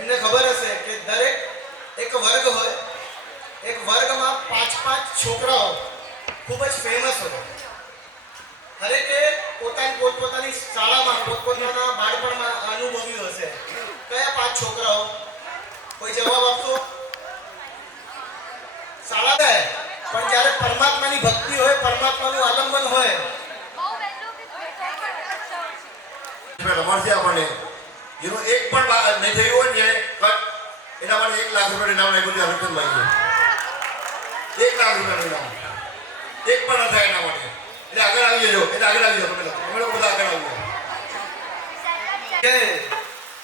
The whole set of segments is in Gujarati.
એમને ખબર હશે કે દરેક એક વર્ગ હોય, એક વર્ગમાં 5-5 છોકરાઓ ખૂબ જ ફેમસ હોય. દરેકે પોતપોતાની શાળામાં પોતપોતાના બાળપણમાં અનુભવ્યું હશે. કયા 5 છોકરાઓ? કોઈ જવાબ આપશો? શાળા જાય પણ જ્યારે પરમાત્માની ભક્તિ હોય, પરમાત્માનું આલંબન હોય, રમણથી આપણને એનું એક પણ નહીં થયું હોય ને એના માટે 1 લાખ રૂપિયા ઇનામ આપ્યું છે હરકતભાઈએ. 1 લાખ રૂપિયાનું ઇનામ એક પણ ન થાય એના માટે. એટલે આગળ આવી જજો, તમે લોકો બધા આગળ આવી જાઓ. જય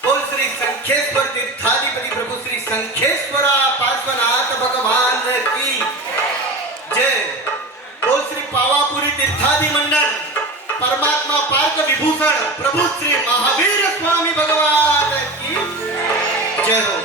બોલ શ્રી શંખેશ્વર તીર્થાધિપતિ પ્રભુ શ્રી શંખેશ્વરા પાર્શ્વનાથ ભગવાન કી જય. બોલ શ્રી પાવાપુરી તીર્થાધિ મંડળ પરમાત્મા પાર્ક વિભૂષણ પ્રભુ શ્રી મહાવીર સ્વામી ભગવાન કી જય હો.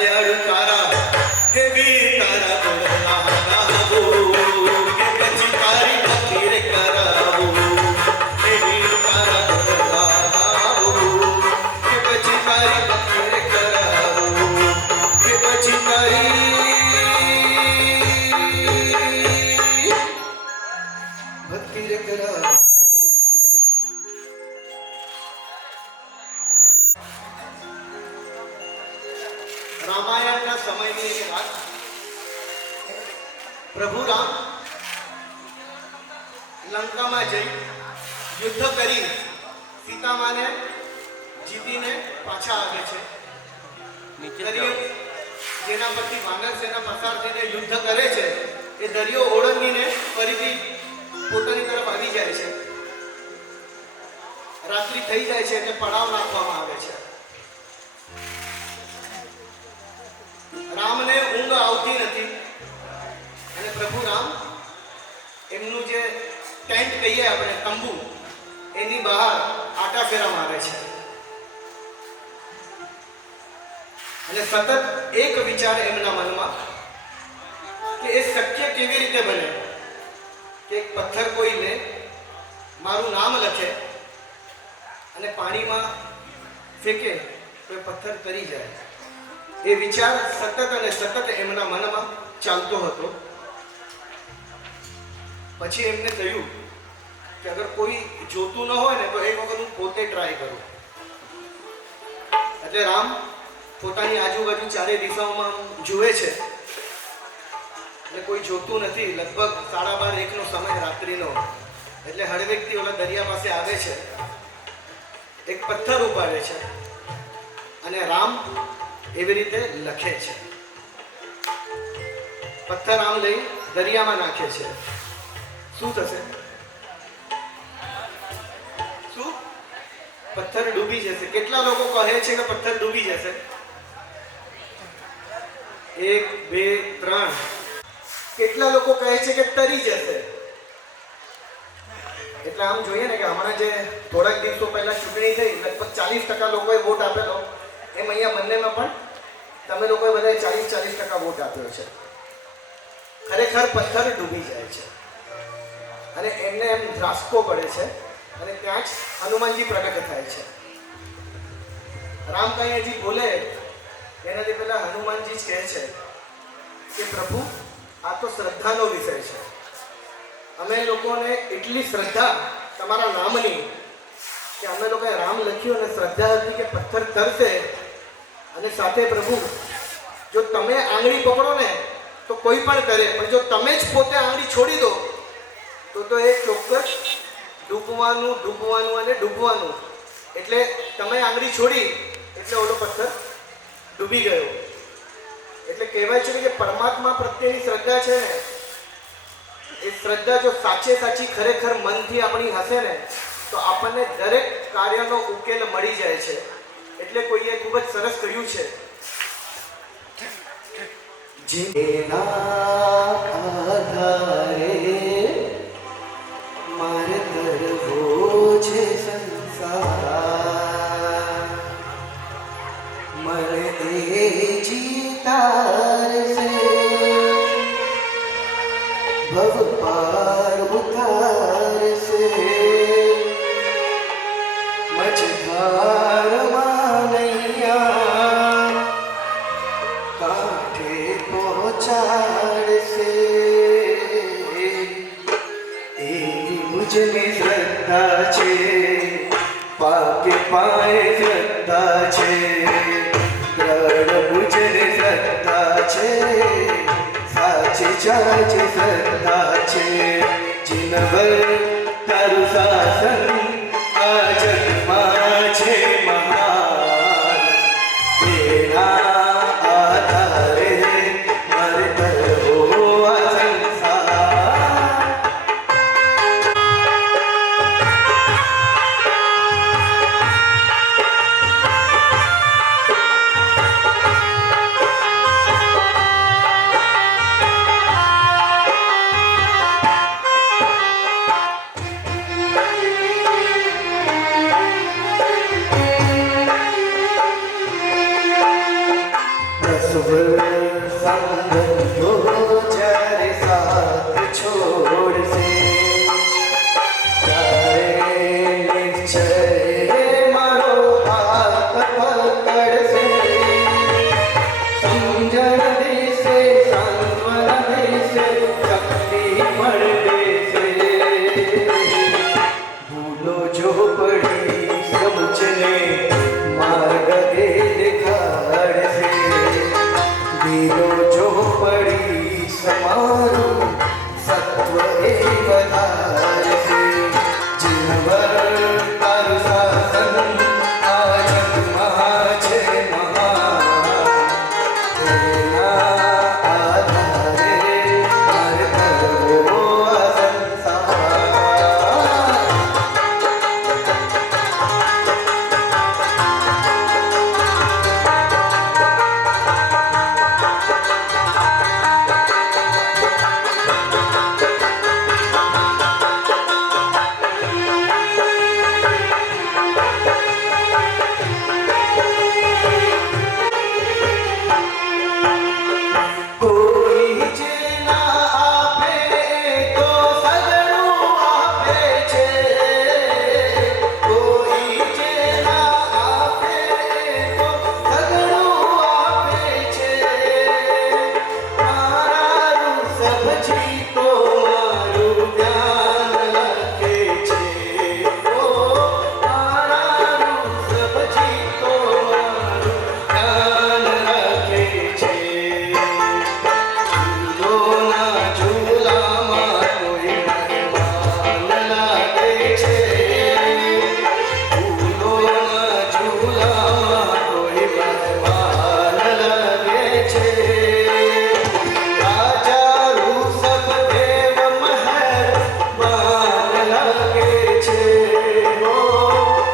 દયાળુ તારા હે વીર તારા ગુણ ગાવું કે પછી તારી ભક્તિ રે કરાવું હે વીર તારા ગુણ ગાવું કે પછી તારી ભક્તિ રે કરાવું કે પછી તારી ભક્તિ રે કરાવું. રામાયણના સમયની એક વાત. પ્રભુ રામ લંકામાં જઈ યુદ્ધ કરી સીતામાને જીતીને પાછા આવે છે. દરિયો જેના પરથી વાનર સેના પસાર થઈને યુદ્ધ કરે છે એ દરિયો ઓળંગીને ફરીથી પોતાની તરફ આવી જાય છે. રાત્રિ થઈ જાય છે એટલે પડાવ નાખવામાં આવે છે. રામને ઊંઘ આવતી નથી અને પ્રભુ રામ એમનું જે ટેન્ટ કહીએ આપણે તંબુ એની બહાર આટા ફેરા મારે છે અને સતત એક વિચાર એમના મનમાં કે એ શક્ય કેવી રીતે બને કે એક પથ્થર કોઈ લે મારું નામ લખે અને પાણીમાં ફેંકે તો એ પથ્થર તરી જાય. એ વિચાર સતત અને સતત એમના મનમાં ચાલતો હતો. પછી એમને થયું કે અગર કોઈ જોતું ન હોય ને તો એક વખત હું પોતે ટ્રાય કરું. એટલે રામ પોતાની આજુબાજુ ચારે દિશાઓમાં જુએ છે એટલે કોઈ જોતું નથી. લગભગ 12:30 સમય રાત્રિનો. એટલે હળવેકથી ઓલા દરિયા પાસે આવે છે, એક પથ્થર ઉપાડે છે અને રામ એવી રીતે લખે છે. પથ્થર આમ લઈ દરિયામાં નાખે છે. શું થશે? શું? પથ્થર ડૂબી જશે. કેટલા લોકો કહે છે કે પથ્થર ડૂબી જશે? 1 2 3. કેટલા લોકો કહે છે કે તરી જશે? એટલે આમ જોઈએ ને કે હમણાં જે થોડાક દિવસો પહેલા ચૂંટણી થઈ, લગભગ 40% લોકોએ વોટ આપેલો. એમ અહીંયા બંનેમાં પણ તમે લોકોએ બધાએ 40% વોટ આપ્યો છે. ખરેખર પથ્થર ડૂબી જાય છે અને એમને એમ ધ્રાસકો પડે છે અને ત્યાં જ હનુમાનજી પ્રગટ થાય છે. રામ કંઈ હજી બોલે એનાથી પહેલા હનુમાનજી જ કહે છે કે પ્રભુ આ તો શ્રદ્ધાનો વિષય છે. અમે લોકોને એટલી શ્રદ્ધા તમારા નામની કે અમે લોકોએ રામ લખ્યું અને શ્રદ્ધા હતી કે પથ્થર તરશે. અને સાથે પ્રભુ જો તમે આંગળી પકડો ને તો કોઈ પણ કરે, પણ જો તમે જ પોતે આંગળી છોડી દો તો એ ચોક્કસ ડૂબવાનું અને ડૂબવાનું. એટલે તમે આંગળી છોડી એટલે ઓલો પથ્થર ડૂબી ગયો. એટલે કહેવાય છે કે પરમાત્મા પ્રત્યેની શ્રદ્ધા છે ને એ શ્રદ્ધા જો સાચી ખરેખર મનથી આપણી હશે ને તો આપણને દરેક કાર્યનો ઉકેલ મળી જાય છે. એટલે કોઈએ ખૂબ જ સરસ કહ્યું છે, જેના આધારે મારે તરવો છે સંસાર, મને એ જીતારશે, ભવ પાર ઉતારશે, મજધારમાં નૈયા કાંઠે પહોંચાડશે. એવી મુજની શ્રદ્ધા છે, પાકે પાયે શ્રદ્ધા છે, દ્રઢ મુજની શ્રદ્ધા છે, સાચી શ્રદ્ધા છે. જીનભર તારું શાસન આ જગમાં છે મહાન, તેના આધારે મારે કરવો આ સંસાર. સત્વ સંબંધો જ્યારે સાથ છોડશે ત્યારે નિશ્ચય મારો હાથ પકડશે સમજણ દેશે સાંત્વન દેશે શક્તિ મળશે ભૂલો જો પડી સમજને માર્ગ એ દેખાડશે ભીલો જો પડી સમારું સત્વ એ વધારશે જીવન તારું શાસન આ જગમાં છે મહાન તેના આધારે માર કરવો આ સંસાર કોઈ જે ના આપે તો સગળું આપે છે કોઈ જે ના આપે તો સગળું આપે છે મારું સબજી તો મારું ધ્યાન રાખે છે ઓ મારું સબજી તો મારું ધ્યાન રાખે છે ફૂલોના ઝૂલામાં કોઈ મહેમાન લાગે છે ફૂલોના ઝૂલામાં કોઈ મહેમાન લાગે છે રાજા ઋષભ દેવ મહેરબાન લાગે છે ઓ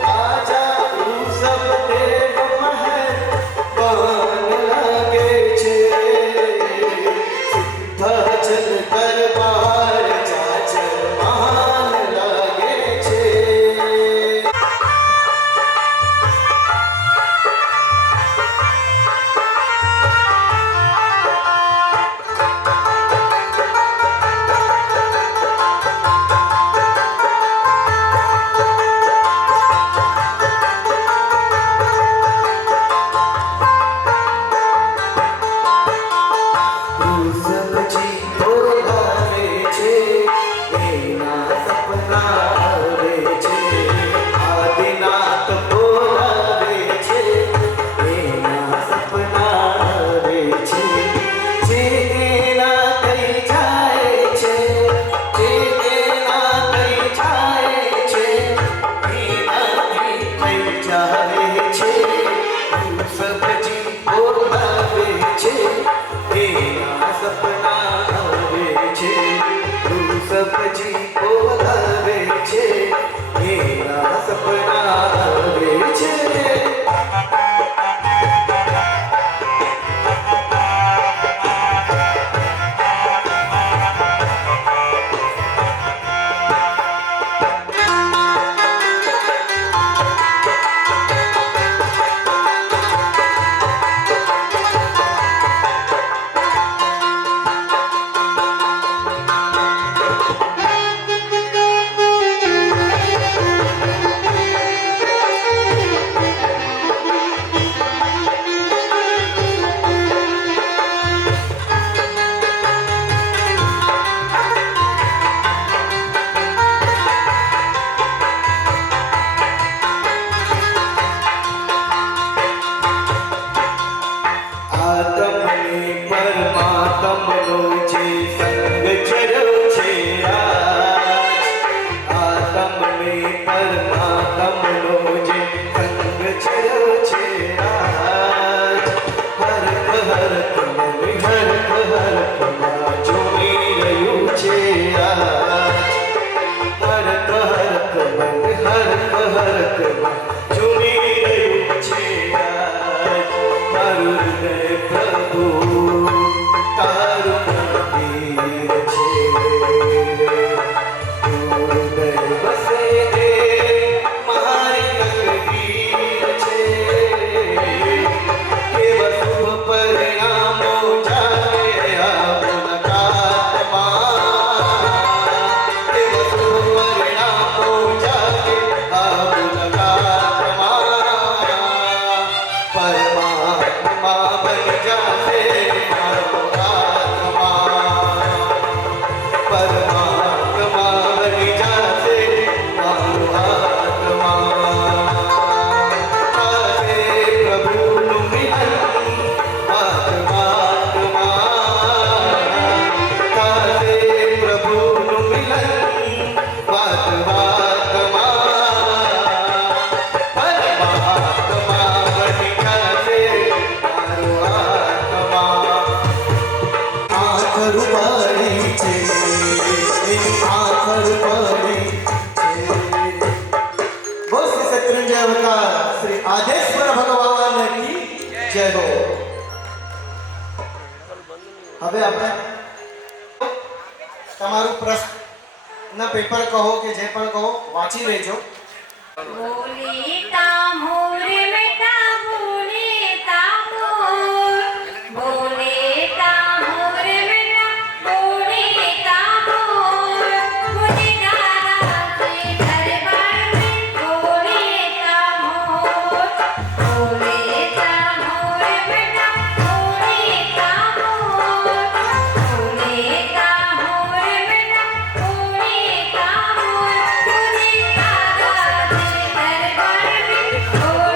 રાજા ઋષભ દેવ મહેરબાન લાગે છે ભજન દરબાર જાજરમાન લાગે છે ઋષભજી બોલાવે છે એના સપના આવે છે આદિનાથ બોલાવે છે એના સપના આવે છે જે એના થઈ જાય છે જે એના થઈ જાય છે એનાથી થઈ જાય છે ઋષભજી બોલાવે છે એના સપના આવે છે ઋષભજી બોલાવે છે એના સપના આવે છે આતમને પરમાત્મનો જે સંગ ચડ્યો છે આજ આતમને પરમાત્મનો જે સંગ ચડ્યો છે આજ હરક હરક માં જોઈ રહ્યું છે આજ હરક હરક માં જોઈ રહ્યું છે આજ મારું હૃદય પ્રભુ તારું મંદિર છે હૃદય બસે એ મારી તકદીર છે કેવા શુભ પરિણામ જાશે મારો આત્મા પરમાત્મા બની જાશે મારો આત્મા થાશે પ્રભુનું મિલન આત્મા થાશે પ્રભુનું મિલન આત્મા પરમાત્મા બની જાશે મારો આત્મા આંખ રૂપાળી છે એની આંખ રૂપાળી છે બોલ શ્રી સત્યંજય અવતાર શ્રી આદેશ્વર ભગવાન કી જય હો હવે આપણે તમારું પ્રશ્ન પેપર કહો કે જે પણ કહો વાંચી લેજો બોલેતા મોર બેટા બોલેતા મોર બોલેતા મોર બેટા બોલેતા મોર બોલેતા રાતે દરબાર में બોલેતા મોર બોલેતા મોર બેટા બોલેતા મોર બોલેતા મોર બેટા બોલેતા મોર બોલેતા રાતે દરબાર में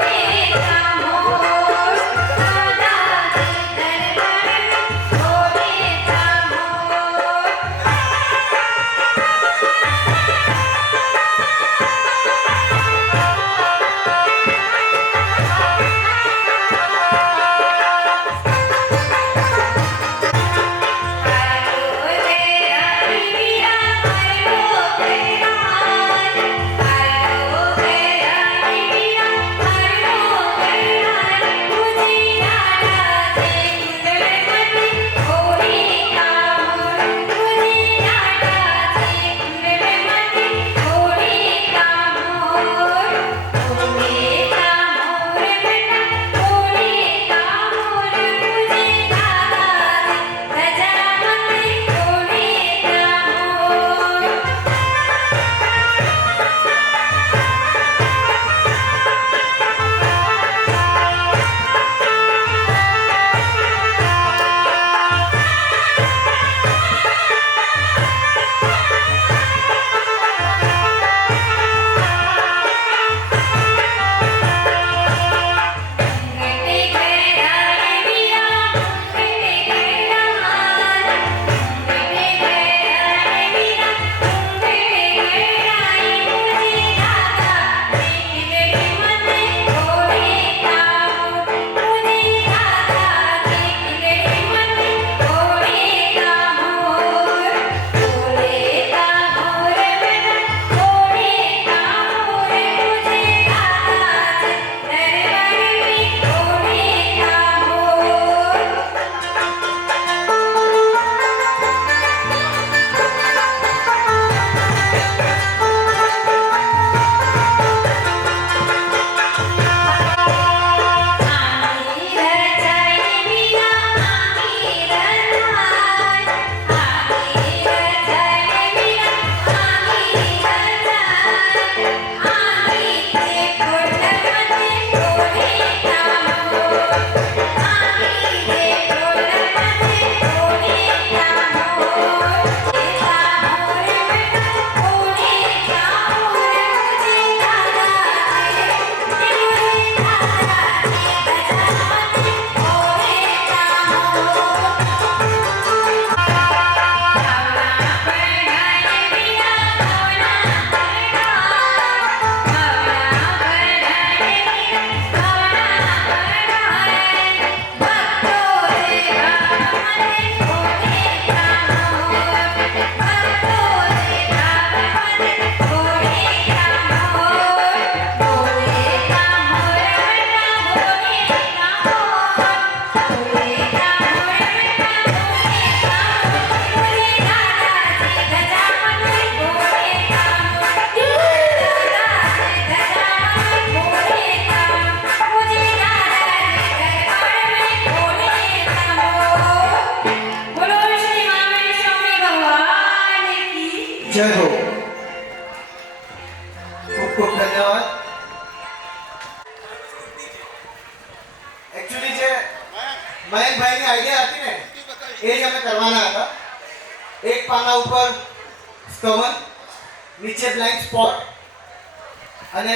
ભાઈની આઈડિયા હતી ને એ જ અમે કરવાના હતા. એક પાના ઉપર સ્ટવન, નીચે બ્લેન્ક સ્પોટ અને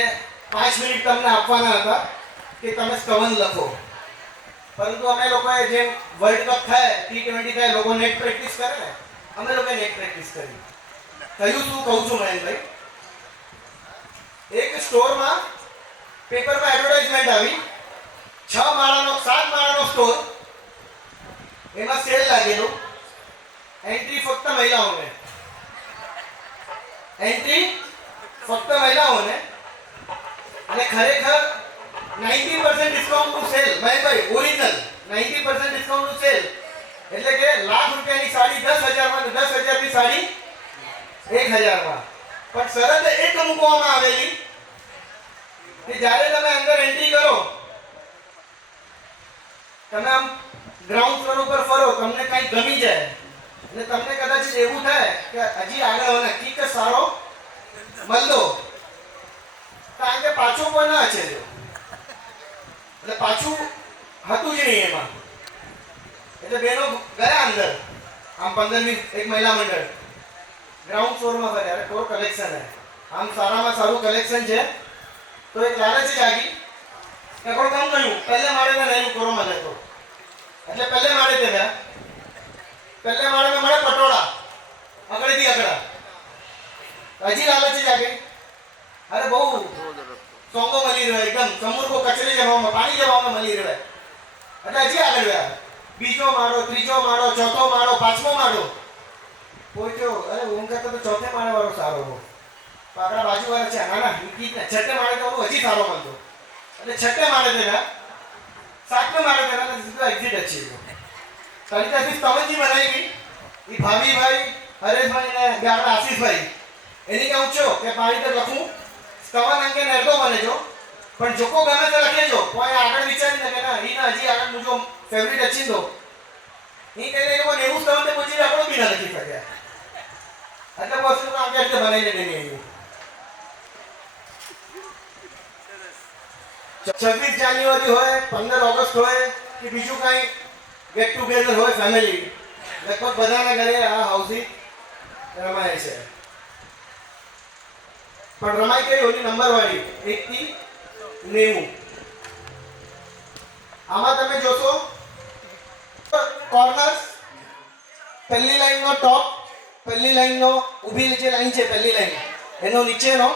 5 મિનિટ તમને આપવાના હતા કે તમે સ્ટવન લખો. પરંતુ અમે લોકોએ જેમ વર્લ્ડ કપ થાય, T20 થાય, લોકો નેટ પ્રેક્ટિસ કરે ને, અમે લોકોએ નેટ પ્રેક્ટિસ કરી. થયું શું કહું છું મહેનભાઈ, એક સ્ટોરમાં પેપરમાં એડવર્ટાઇઝમેન્ટ આવી, 7 માળાનો સ્ટોર, એમાં સેલ લાગેલું, એન્ટ્રી ફક્ત મહિલાઓને, અને ખરેખર 90% ડિસ્કાઉન્ટનું સેલ. મહેશભાઈ ઓરિજિનલ 90% ડિસ્કાઉન્ટનું સેલ એટલે કે લાખ રૂપિયાની સાડી 10,000 માં, 10,000 ની સાડી 1,000 માં. પણ શરત એક મૂકવામાં આવેલી કે જ્યારે તમે અંદર એન્ટ્રી કરો, તમે આમ ગ્રાઉન્ડ ફ્લોર ઉપર ફરો, તમને કંઈ ગમી જાય અને તમને કદાચ એવું થાય કે હજી આગળ નક્કી કે સારો મળતો, કારણ કે પાછું પણ ના છે, એટલે પાછું હતું જ નહીં એમાં. એટલે બેનો ગયા અંદર, આમ 15-20 એક મહિલા મંડળ ગ્રાઉન્ડ ફ્લોરમાં ફર્યા, અરે ટોર કલેક્શન હે, આમ સારામાં સારું કલેક્શન છે. તો એક લાલચ જાગી કે કોઈ કામ કર્યું, પહેલે માળે નહીં કરો મને તો, એટલે પહેલે માળે તે ગયા, પહેલે માળે મળે પટોળા, અગળેથી અગડા, હજી લાલચ જાગે, અરે બહુ સોંગો મળી રહ્યો, એકદમ સમૂર્ગો કચરી જવામાં, પાણી જવામાં મળી રહ્યો, એટલે હજી આગળ ગયા, બીજો માળો, ત્રીજો માળો, ચોથો માળો, 5મો માળો. પહોંચ્યો, અરે હું કહેતો તો ચોથે માળે વાળો સારો હતો, આપણા બાજુ વાળા છે, ના છઠ્ઠે માળે તો હજી સારો મળતો, એટલે છઠ્ઠે માળે તેના, 7મા માળે તેના સીધો એક્ઝિટ છે. કવિતાથી સ્તવનજી બનાવી ગઈ, એ ભાવીભાઈ, હરેશભાઈ ને આપણા આશીષભાઈ, એની કહું છો કે પાણી તો લખું સ્તવન અંકે નરતો બને છો, પણ જોકો ગમે તે લખેજો, કોઈ આગળ વિચારી કે ના ઈ ના હજી આગળ મુજો ફેવરિટ અચી દો, ઈ કહીને એ લોકો 90 સ્તવન તે પૂછી આપણો બી ના લખી શક્યા, એટલે વસ્તુ તો આગળ રીતે બનાવીને દેની આવ્યું. 26 જાન્યુઆરી હોય, 15 ઓગસ્ટ હોય કે બીજું કંઈ ગેટ ટુગેધર હોય ફેમિલી, લગભગ બધાના ઘરે આ હાઉસી રમાય છે. પણ રમાય કઈ ઓલી નંબર વાળી 1 થી 90. આમાં તમે જોશો કોર્નર્સ, પહેલી લાઈનનો ટોપ, પહેલી લાઈનનો ઊભી નીચે લાઈન છે, પહેલી લાઈન એનો નીચેનો,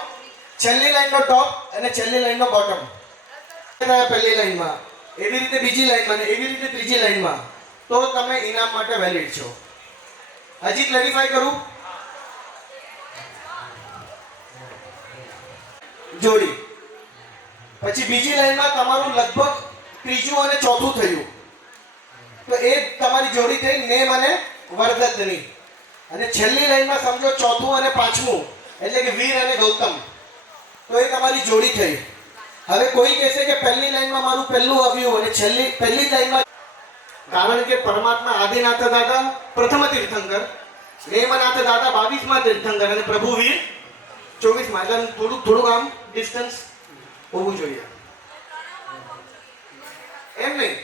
છેલ્લી લાઈનનો ટોપ અને છેલ્લી લાઈનનો બોટમ. પહેલી લાઈનમાં, એવી રીતે બીજી લાઈનમાં અને એવી રીતે ત્રીજી લાઈનમાં, તો તમે ઇનામ માટે વેલિડ છો. હજી ક્લેરિફાઈ કરું, જોડી, પછી બીજી લાઈનમાં તમારું લગભગ ત્રીજું અને ચોથું થયું, તો એ તમારી જોડી થઈ નેમ અને વરદત્તની. અને છેલ્લી લાઈનમાં સમજો ચોથું અને 5મું, એટલે કે વીર અને ગૌતમ, તો એ તમારી જોડી થઈ. હવે કોઈ કહેશે કે પહેલી લાઈનમાં મારું પહેલું આવ્યું અને પહેલી લાઈનમાં, કારણ કે પરમાત્મા આદિનાથ દાદા પ્રથમ તીર્થંકર, નેમનાથ દાદા 22મા તીર્થંકર અને પ્રભુવીર 24મા, એટલે થોડુંક આમ ડિસ્ટન્સ હોવું જોઈએ, એમ નહીં.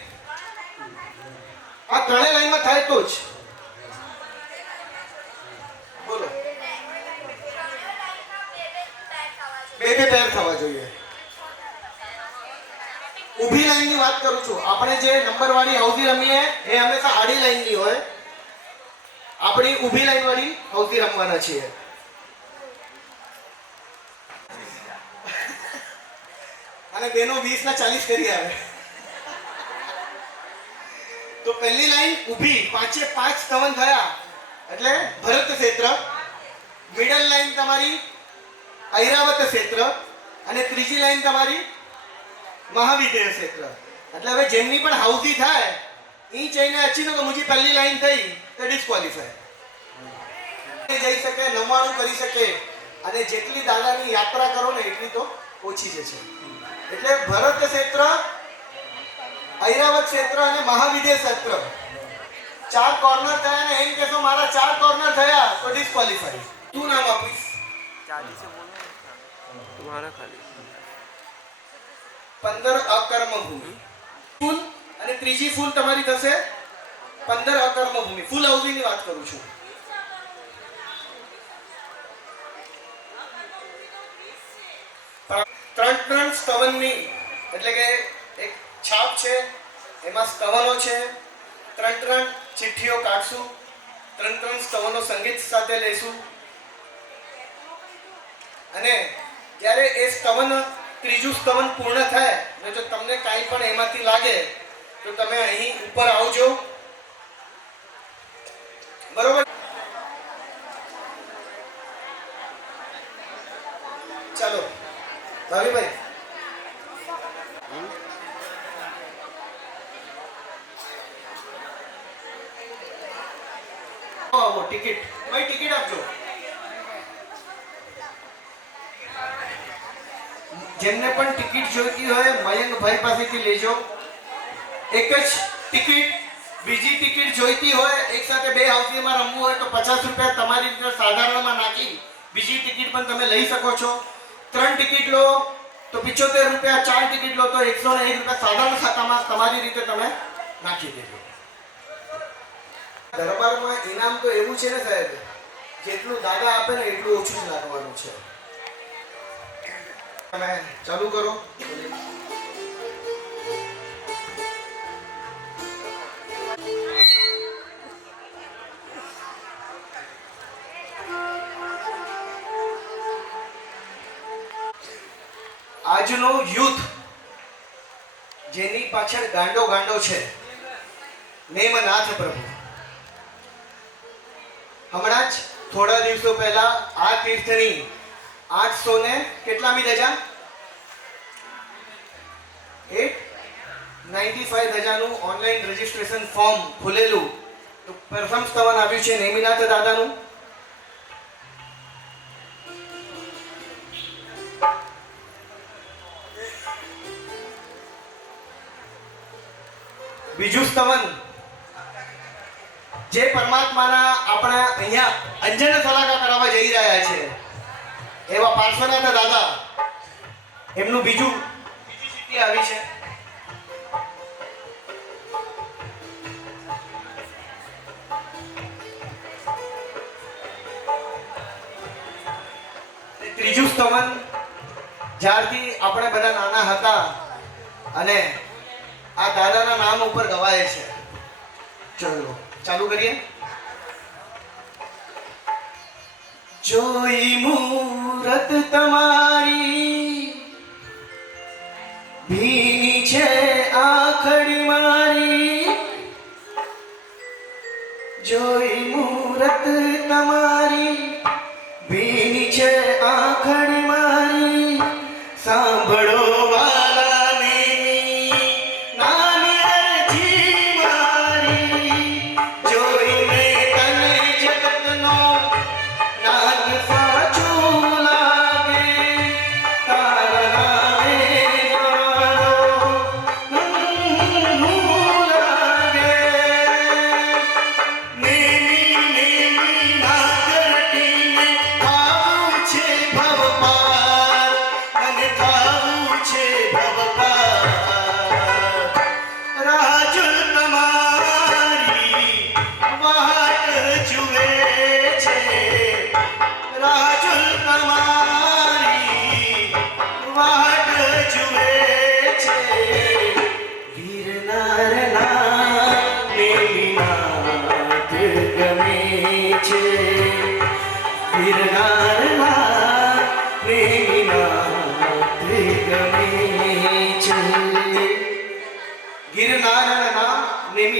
આ ત્રણેય લાઈનમાં થાય તો જ બોલો, બે પેર થવા જોઈએ. ઊભી લાઈનની વાત કરું છું, આપણે જે નંબર વાળી હાઉસી રમીએ એ હંમેશા આડી લાઈનની હોય, આપણી ઊભી લાઈન વાળી હાઉસી રમવાના છીએ. અને બેનો 20 ના 40 કરી આવે, તો પહેલી લાઈન ઊભી, 5 સ્તવન થયા એટલે ભરત ક્ષેત્ર, મિડલ લાઈન તમારી ઐરાવત ક્ષેત્ર અને ત્રીજી લાઈન તમારી મહાવિદ્ય ક્ષેત્ર. એટલે હવે જેમની પણ હાઉસી થાય ઈ જઈને અચી તો મુજી પહેલી લાઈન થઈ તો ડિસ્ક્વોલિફાય જઈ શકે, 99 કરી શકે, અને જેટલી દાદાની યાત્રા કરો ને એટલી તો ઓછી જ છે. એટલે ભરત ક્ષેત્ર, ઐરાવત ક્ષેત્ર અને મહાવિદ્ય ક્ષેત્ર 4 કોર્નર થયા ને એમ કહેશો મારા 4 કોર્નર થયા તો ડિસ્ક્વોલિફાય. તું નામ આપીશ? तुम्हारा खाली 15 અકર્મ ભૂમિ. ફૂલ અને ત્રીજી ફૂલ તમારી થશે 15 કર્મભૂમિ ફૂલ હાઉસિંગની વાત કરું છું. ત્રણ સ્તવનની એટલે કે એક છાપ છે, એમાં સ્તવનો છે, 3 ચિઠ્ઠીઓ કાઢશું, 3 સ્તવનો સંગીત સાથે લઈશું અને જ્યારે એ સ્તવન ત્રીજું સ્તવન પૂર્ણ થાય અને જો તમને કાંઈ પણ એમાંથી લાગે તો તમે અહીં ઉપર આવજો. બરોબર? ચાલો ભાવિભાઈ, આવો ટિકિટ ભાઈ, ટિકિટ આપજો. જેમને પણ ટિકિટ જોઈતી હોય મયંકભાઈ પાસેથી લેજો. એક જ ટિકિટ, બીજી ટિકિટ જોઈતી હોય એક સાથે 2 હાઉસીમાં રમવું હોય તો 50 રૂપિયા તમારી રીતે સાધારણમાં નાખી બીજી ટિકિટ પણ તમે લઈ શકો છો. 3 ટિકિટ લો તો 75 રૂપિયા, 4 ટિકિટ લો તો 101 રૂપિયા સાધારણ ખાતામાં તમારી રીતે તમે નાખી દેજો. દરબારમાં ઇનામ તો એવું છે ને સાહેબ, જેટલું દાદા આપે ને એટલું ઓછું જ લાગવાનું છે. તમે ચાલુ કરો. આજનો યુથ જેની પાછળ ગાંડો છે નેમનાથ પ્રભુ. હમણાં જ થોડા દિવસો પહેલા આ તીર્થની 800 ને કેટલામી ધજા, 895 ધજાનું ઓનલાઈન રજીસ્ટ્રેશન ફોર્મ ખુલેલું તો પ્રથમ સ્તવન આવ્યું છે નેમિનાથ દાદાનું. બીજું સ્તવન જે પરમાત્માના આપણા અહીંયા અંજન સલાકા કરાવવા જઈ રહ્યા છે એવા પાર્શ્વનાથ દાદા, એમનું બીજી સિદ્ધિ આવી છે. ત્રીજું સ્તવન જ્યારથી આપણે બધા નાના હતા અને આ દાદાના નામ ઉપર ગવાય છે. ચલો ચાલુ કરીએ. જોઈ મૂરત તમારી ભીની છે આખડી મારી, જોઈ મૂરત તમારી ભીની છે આખડી મારી, સાંભળો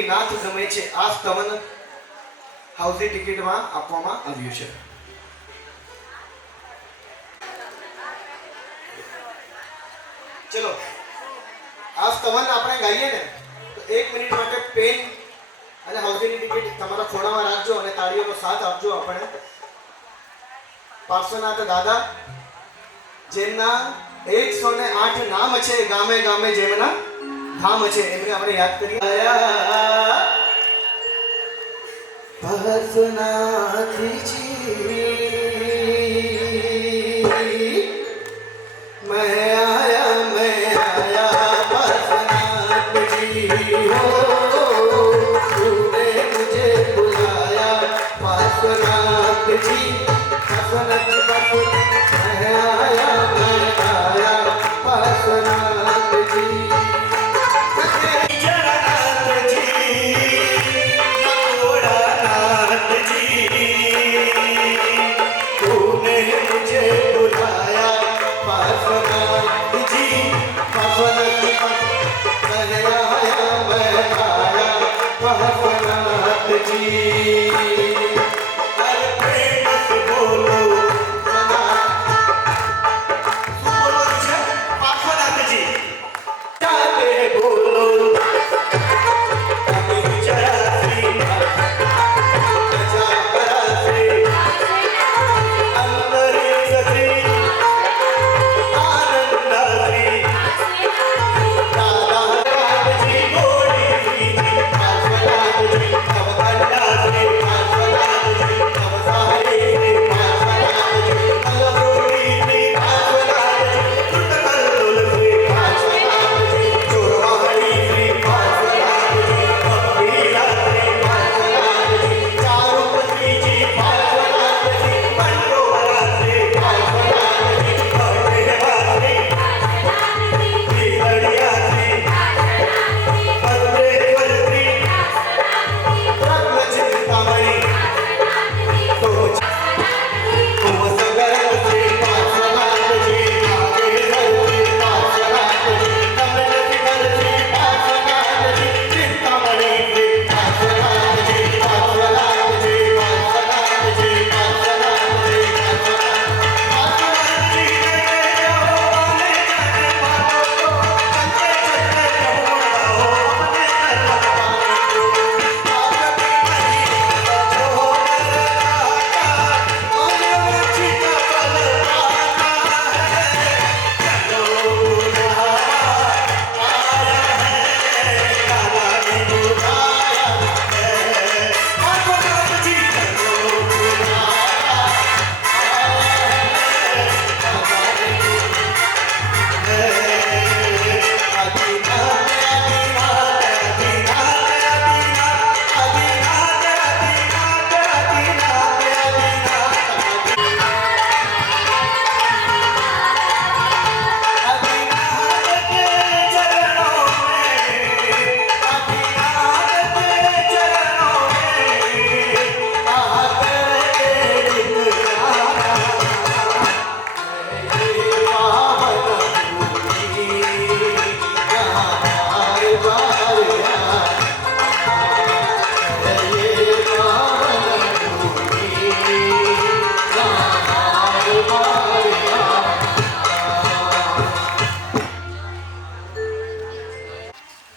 નાથ ગમે છે. આ સ્તવન હાઉસી ટિકિટમાં આપવામાં આવ્યું છે. ચલો આ સ્તવન આપણે ગાઈએ ને તો 1 મિનિટ માટે પેન અને હાઉસીની ટિકિટ તમારા ખોળામાં રાખજો અને તાળીઓનો સાથ આપજો. આપણે પાર્શ્વનાથ દાદા જેમના 108 નામ છે, ગામે ગામે જેમના ધામ છે, એમને આપણે યાદ કરીએ. પાર્શ્વનાથજી मैं आया पार्श्वनाथ जी हो, तूने पार्श्वनाथ जी अरे प्रेम से बोलो पार्श्वनाथ जी जाते बोलो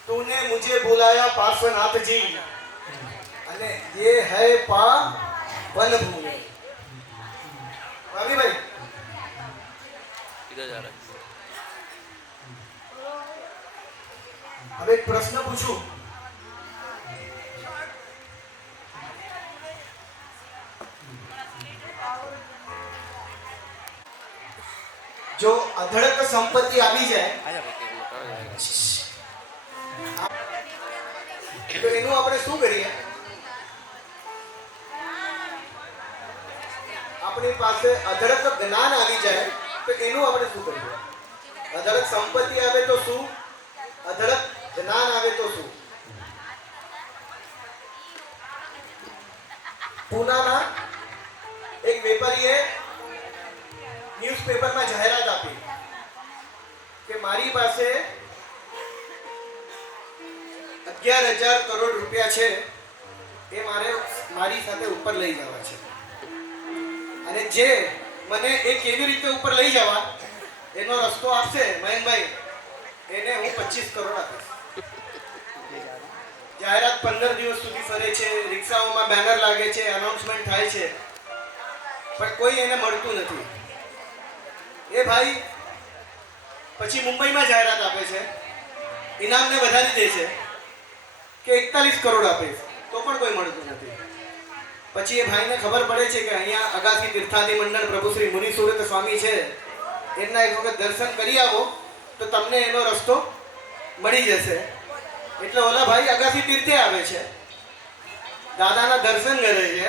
तूने मुझे बुलाया पार्श्वनाथ जी अने ये है पावन भूमि भाभी भाई किधर जा रहा है? अब एक प्रश्न पूछूं जो अधड़क संपत्ति આવી જાય आजा भाई केक लो, कहाँ जाएगा? તો એનું આપણે શું કરીએ આપણી પાસે અધડક જ્ઞાન આવી જાય તો એનું આપણે શું કરીએ અધડક સંપત્તિ આવે તો શું અધડક જ્ઞાન આવે તો શું પૂનાના એક વેપારીએ ન્યૂઝપેપરમાં જાહેરાત આપી કે મારી પાસે 11,000 કરોડ રૂપિયા છે એ મારી સાથે ઉપર લઈ જવા છે અને જે મને એ કેવી રીતે ઉપર લઈ જવા એનો રસ્તો આપશે મહેનભાઈ એને હું 25 કરોડ આપીશ જાહેરાત 15 દિવસ સુધી ફરે છે રિક્ષાઓમાં બેનર લાગે છે અનાઉન્સમેન્ટ થાય છે પણ કોઈ એને મળતું નથી એ ભાઈ પછી મુંબઈમાં જાહેરાત આપે છે ઇનામને વધારી દે છે કે 41 કરોડ આપીશ તો પણ કોઈ મળતું નથી પછી એ ભાઈને ખબર પડે છે કે અહીંયા અગાસી તીર્થાદી મંડળ પ્રભુ શ્રી મુનિ સુરત સ્વામી છે એમના એક વખત દર્શન કરી આવો તો તમને એનો રસ્તો મળી જશે એટલે ઓલા ભાઈ અગાસી તીર્થે આવે છે દાદાના દર્શન કરે છે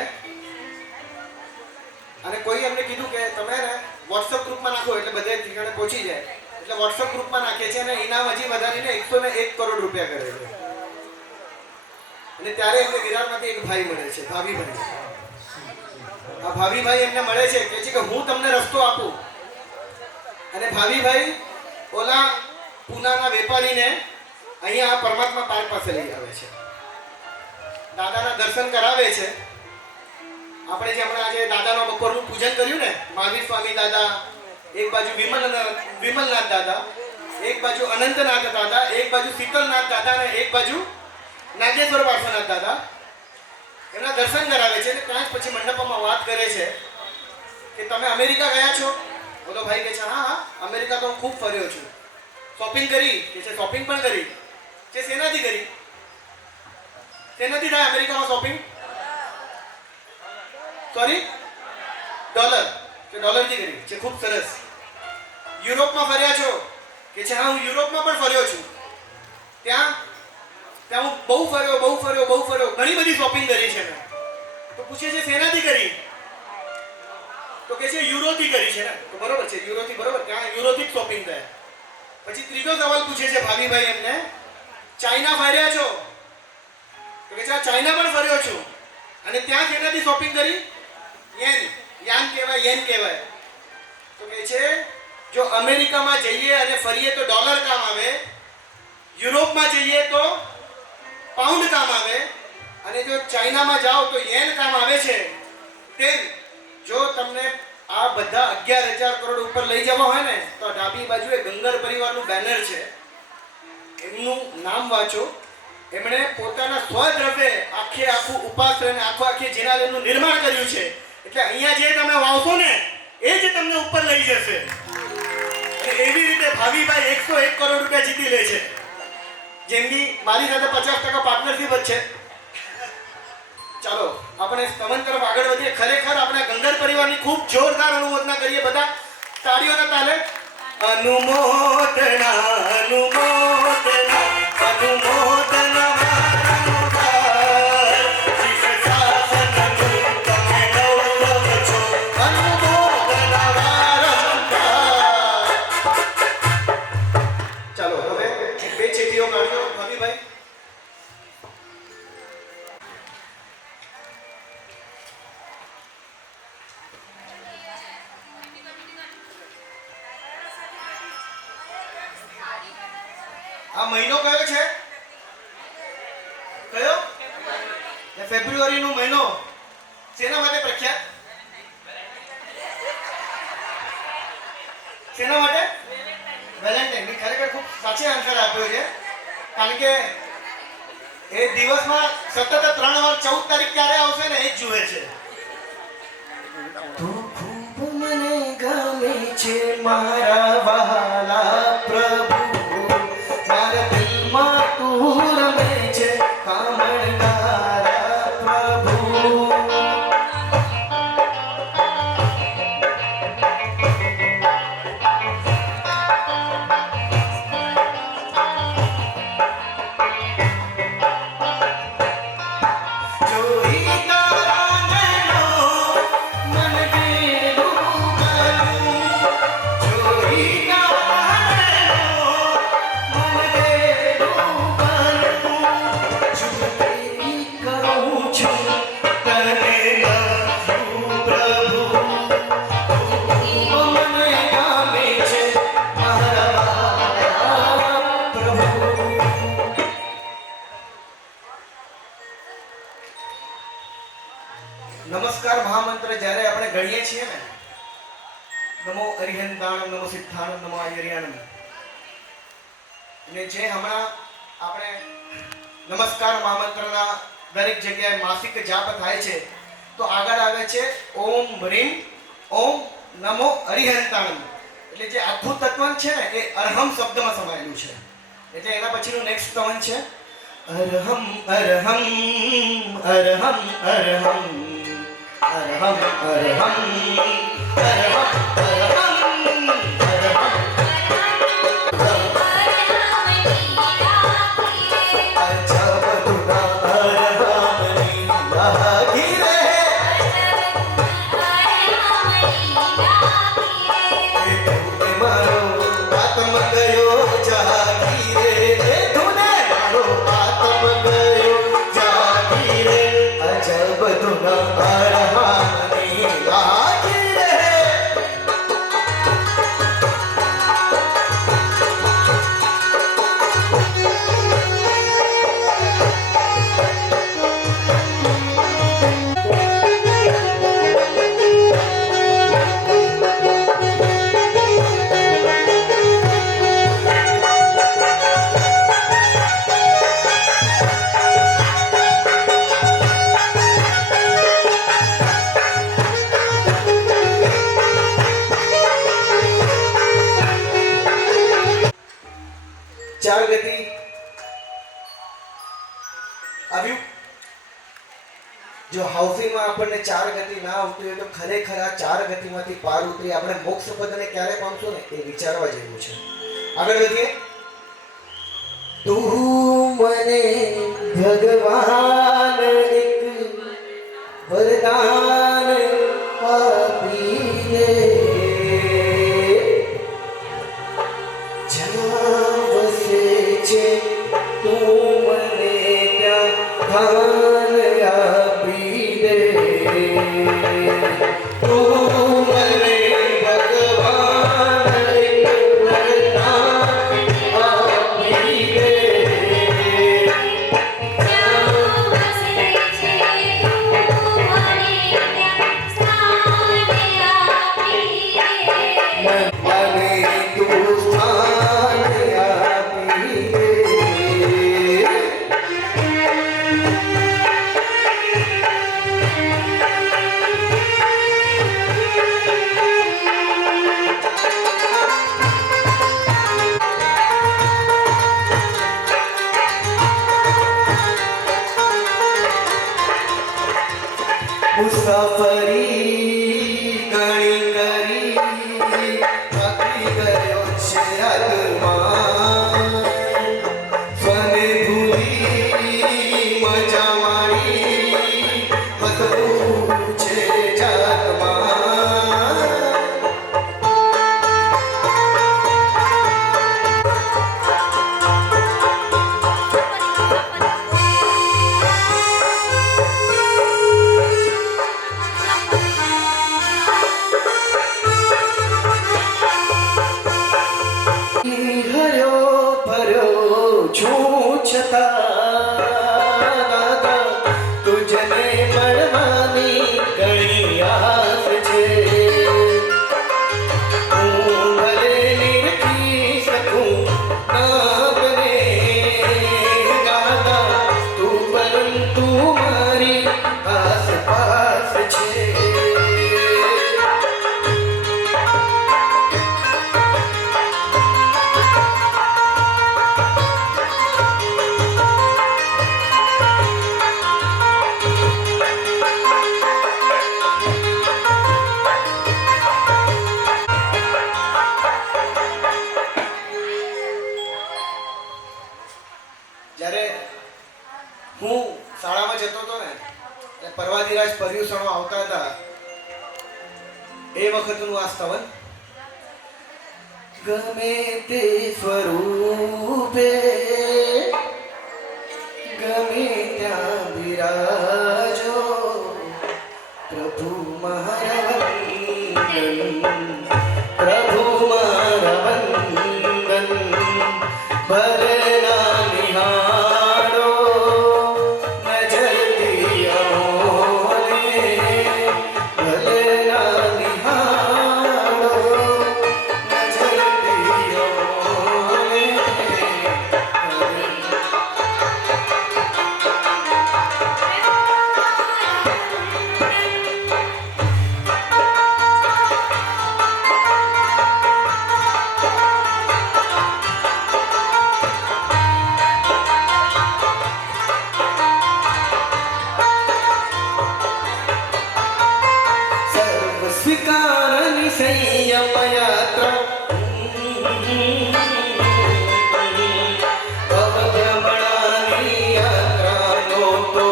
અને કોઈ એમને કીધું કે તમે ને વોટ્સએપ ગ્રુપમાં નાખો એટલે બધે ઠેકાણે પહોંચી જાય એટલે વોટ્સએપ ગ્રુપમાં નાખે છે અને ઇનામ હજી વધારીને 101 કરોડ રૂપિયા કરે છે અને ત્યારે એમને વિરારમાંથી એક ભાઈ મળે છે ભાવીભાઈ આ ભાવીભાઈ એમને મળે છે કે છે કે હું તમને રસ્તો આપું અને ભાવીભાઈ ઓલા પૂનાના વેપારીને અહીંયા પરમાત્મા પાર્ક પાસે લઈ આવે છે દાદાના દર્શન કરાવે છે. આપણે જે હમણાં આજે દાદાનો બપોરનું પૂજન કર્યું ને, મહાવીર સ્વામી દાદા, એક બાજુ વિમલનાથ દાદા, એક બાજુ અનંતનાથ દાદા, એક બાજુ શીતલનાથ દાદા અને એક બાજુ નાગેશ્વર પાર્શ્વનાથ દાદા, એમના દર્શન કરાવે છે. અને ત્યાં જ પછી મંડપમાં વાત કરે છે કે તમે અમેરિકા ગયા છો? બોલો ભાઈ કે છે હા હા, અમેરિકા તો હું ખૂબ ફર્યો છું. શોપિંગ કરી કે છે? શોપિંગ પણ કરી. કે શેનાથી કરી? શેનાથી થાય અમેરિકામાં શોપિંગ? Sorry, dollar. કે ડોલરથી કરી છે? ખૂબ સરસ. યુરોપમાં ફર્યા છો? કે છે હા, હું યુરોપમાં પણ ફર્યો છું. ત્યાં હું બહુ ફર્યો, ઘણી બધી શોપિંગ કરી છે મેં. તો પૂછે છે શેનાથી કરી? તો કે છે યુરોથી કરી છે ને. તો બરોબર છે, યુરોથી બરોબર, ત્યાં યુરોથી જ શોપિંગ થાય. પછી ત્રીજો સવાલ પૂછે છે ભાવીભાઈ એમને, ચાઇના ફર્યા છો? તો કે છે ચાઇના પણ ફર્યો છું. અને ત્યાં શેનાથી શોપિંગ કરી? યાન કહેવાય. તો કે છે જો અમેરિકામાં જઈએ અને ફરીએ તો ડોલર કામ આવે, યુરોપમાં જઈએ તો પાઉન્ડ કામ આવે, અને જો ચાઇનામાં જાઓ તો યેન કામ આવે છે. તેમ જો તમને આ બધા 11,000 કરોડ ઉપર લઈ જવા હોય ને, તો ડાબી બાજુએ ગંગર પરિવારનું બેનર છે, એમનું નામ વાંચો. એમણે પોતાના સ્વદ્રવ્યે આખું ઉપાશ્રય અને આખી જિનાલયનું નિર્માણ કર્યું છે. એટલે અહીંયા જે તમે વાવશો ને એ જ તમને ઉપર લઈ જશે. અને એવી રીતે ભાવીભાઈ 101 કરોડ રૂપિયા જીતી લે છે. જેમની મારી સાથે 50% પાર્ટનરશિપ જ છે. ચાલો આપણે સ્તવન તરફ આગળ વધીએ. ખરેખર આપણે ગંગર પરિવારની ખૂબ જોરદાર અનુમોદના કરીએ. બધા તાળીઓના તાલે અનુમોદના અનુમોદના અનુમોદના આ મહિનો કયો છે? કયો? ફેબ્રુઆરીનો મહિનો શેના માટે પ્રખ્યાત? શેના માટે? વેલેન્ટાઇન. ખરેખર ખૂબ સાચો આન્સર આપ્યો છે. કારણ કે એ દિવસમાં સતત 3 વાર 14 તારીખ ક્યારે આવશે ને એ જ જુએ છે. તું ખૂબ મને ગમે છે મારા વહાલા પ્રભુ, મારા દિલમાં તું રમે છે કામણગારા પ્રભુ. જોઈ તારા નૈનો મન બેરું ગયું, જોઈ તારા નૈનો મન બેરું ગયું. ચૂપી કહું છું તને લખું પ્રભુ, તું મને ગમે છે મારા પ્રભુ. નમસ્કાર મહામંત્ર જ્યારે આપણે ગણીએ છીએ ને, નમો અરિહંતાણમ નમો સિદ્ધાણમ નમો આયર્યાણમ, અને જે હમણાં આપણે નમસ્કાર મહામંત્રના દરેક જગ્યાએ માસિક જાપ થાય છે, તો આગળ આવે છે ઓમ હ્રીમ ઓમ નમો અરિહંતાણમ. એટલે જે આખું તત્વન છે ને એ અરહમ શબ્દમાં સમાયેલું છે. એટલે એના પછીનું નેક્સ્ટ તત્વન છે અરહમ અરહમ અરહમ અરહમ અરહમ અરહમ અરહમ જો હાઉસિંગમાં આપણને 4 ગતિ ના આવતી હોય તો ખરેખર આ 4 ગતિમાંથી પાર ઉતરી આપણે મોક્ષ પદને ક્યારે પામશું ને એ વિચારવા જેવું છે. આગળ વધીએ. તું મને ભગવાન એક વરદાન આપી દે, જ્યાં વસે છે તું મને ત્યાં આપી દે. તું મને ભગવાન એક વરદાન આપી દે, જ્યાં વસે છે તું મને ત્યાં સ્થાન આપી દે. મને તું સ્થાન આપી દે. મુસાફરી ઘણી કરી થાકી ગયો છે આત્મા, સ્વને ભૂલી મજા માણી બસવું છે જાતમાં. હર્યો ભર્યો છું છતાં દાદા તુજને મળવાની ઘણી આસ છે. હું ભલે નિરખી શકું ના બને દાદા તું પરંતુ મારી આસપાસ છે. જ્યારે હું શાળામાં જતો હતો ને ત્યારે પર્વાધિરાજ પર્યુષણો આવતા હતા એ વખતનું આ સ્તવન. ગમે તે સ્વરૂપે ગમે ત્યાં બિરાજો પ્રભુ મારા વંદન, પ્રભુ મારા વંદન. ભરેલા નિહાળો નજરથી અમોને, ભરેલા નિહાળો નજરથી અમોને. સર્વ સ્વીકારની સંયમ યાત્રા ભ્રમણાની યાત્રાનો તો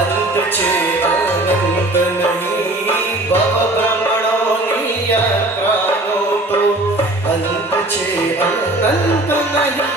અંત છે અનંત નહીં. ભ્રમણોની યાત્રાનો તો અંત છે અનંત નહીં.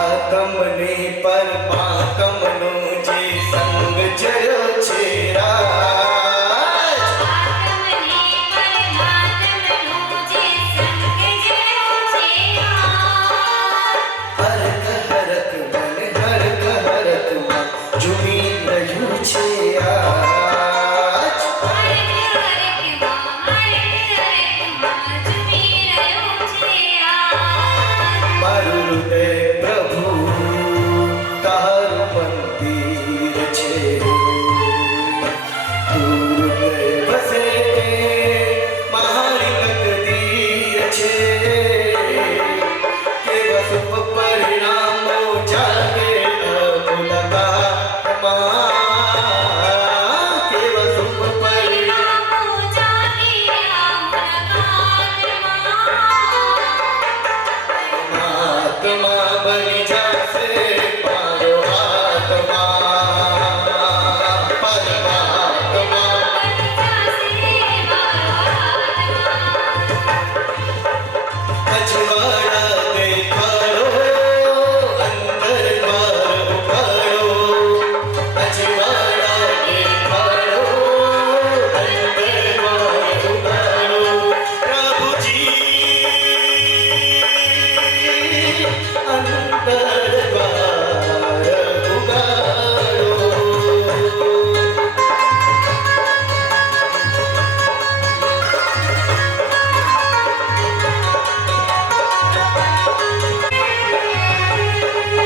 આત્મને પરમાત્મનો જે સંગ જયો છે રાજ, આત્મને પરમાત્મનો જે સંગ જયો છે રાજ. હરખ હરખ મને હરખ હરખમાં ઝૂમી રહ્યું છે આજ. હરખ હરખમાં ઝૂમી રહ્યું છે આજ. મારું હૃદય પ્રભુ તારું મંદિર છે. તું હૃદય વસે મારી તકદીર છે કે વસું આત્મા બની જશે મારો આત્મા પરમાત્મા અજવાળા દેખાડો અંદર દ્વાર ઉઘાડો અજવાળા દેખાડો અંદર દ્વાર ઉઘાડો પ્રભુજી અંદર દ્વાર ઉઘાડો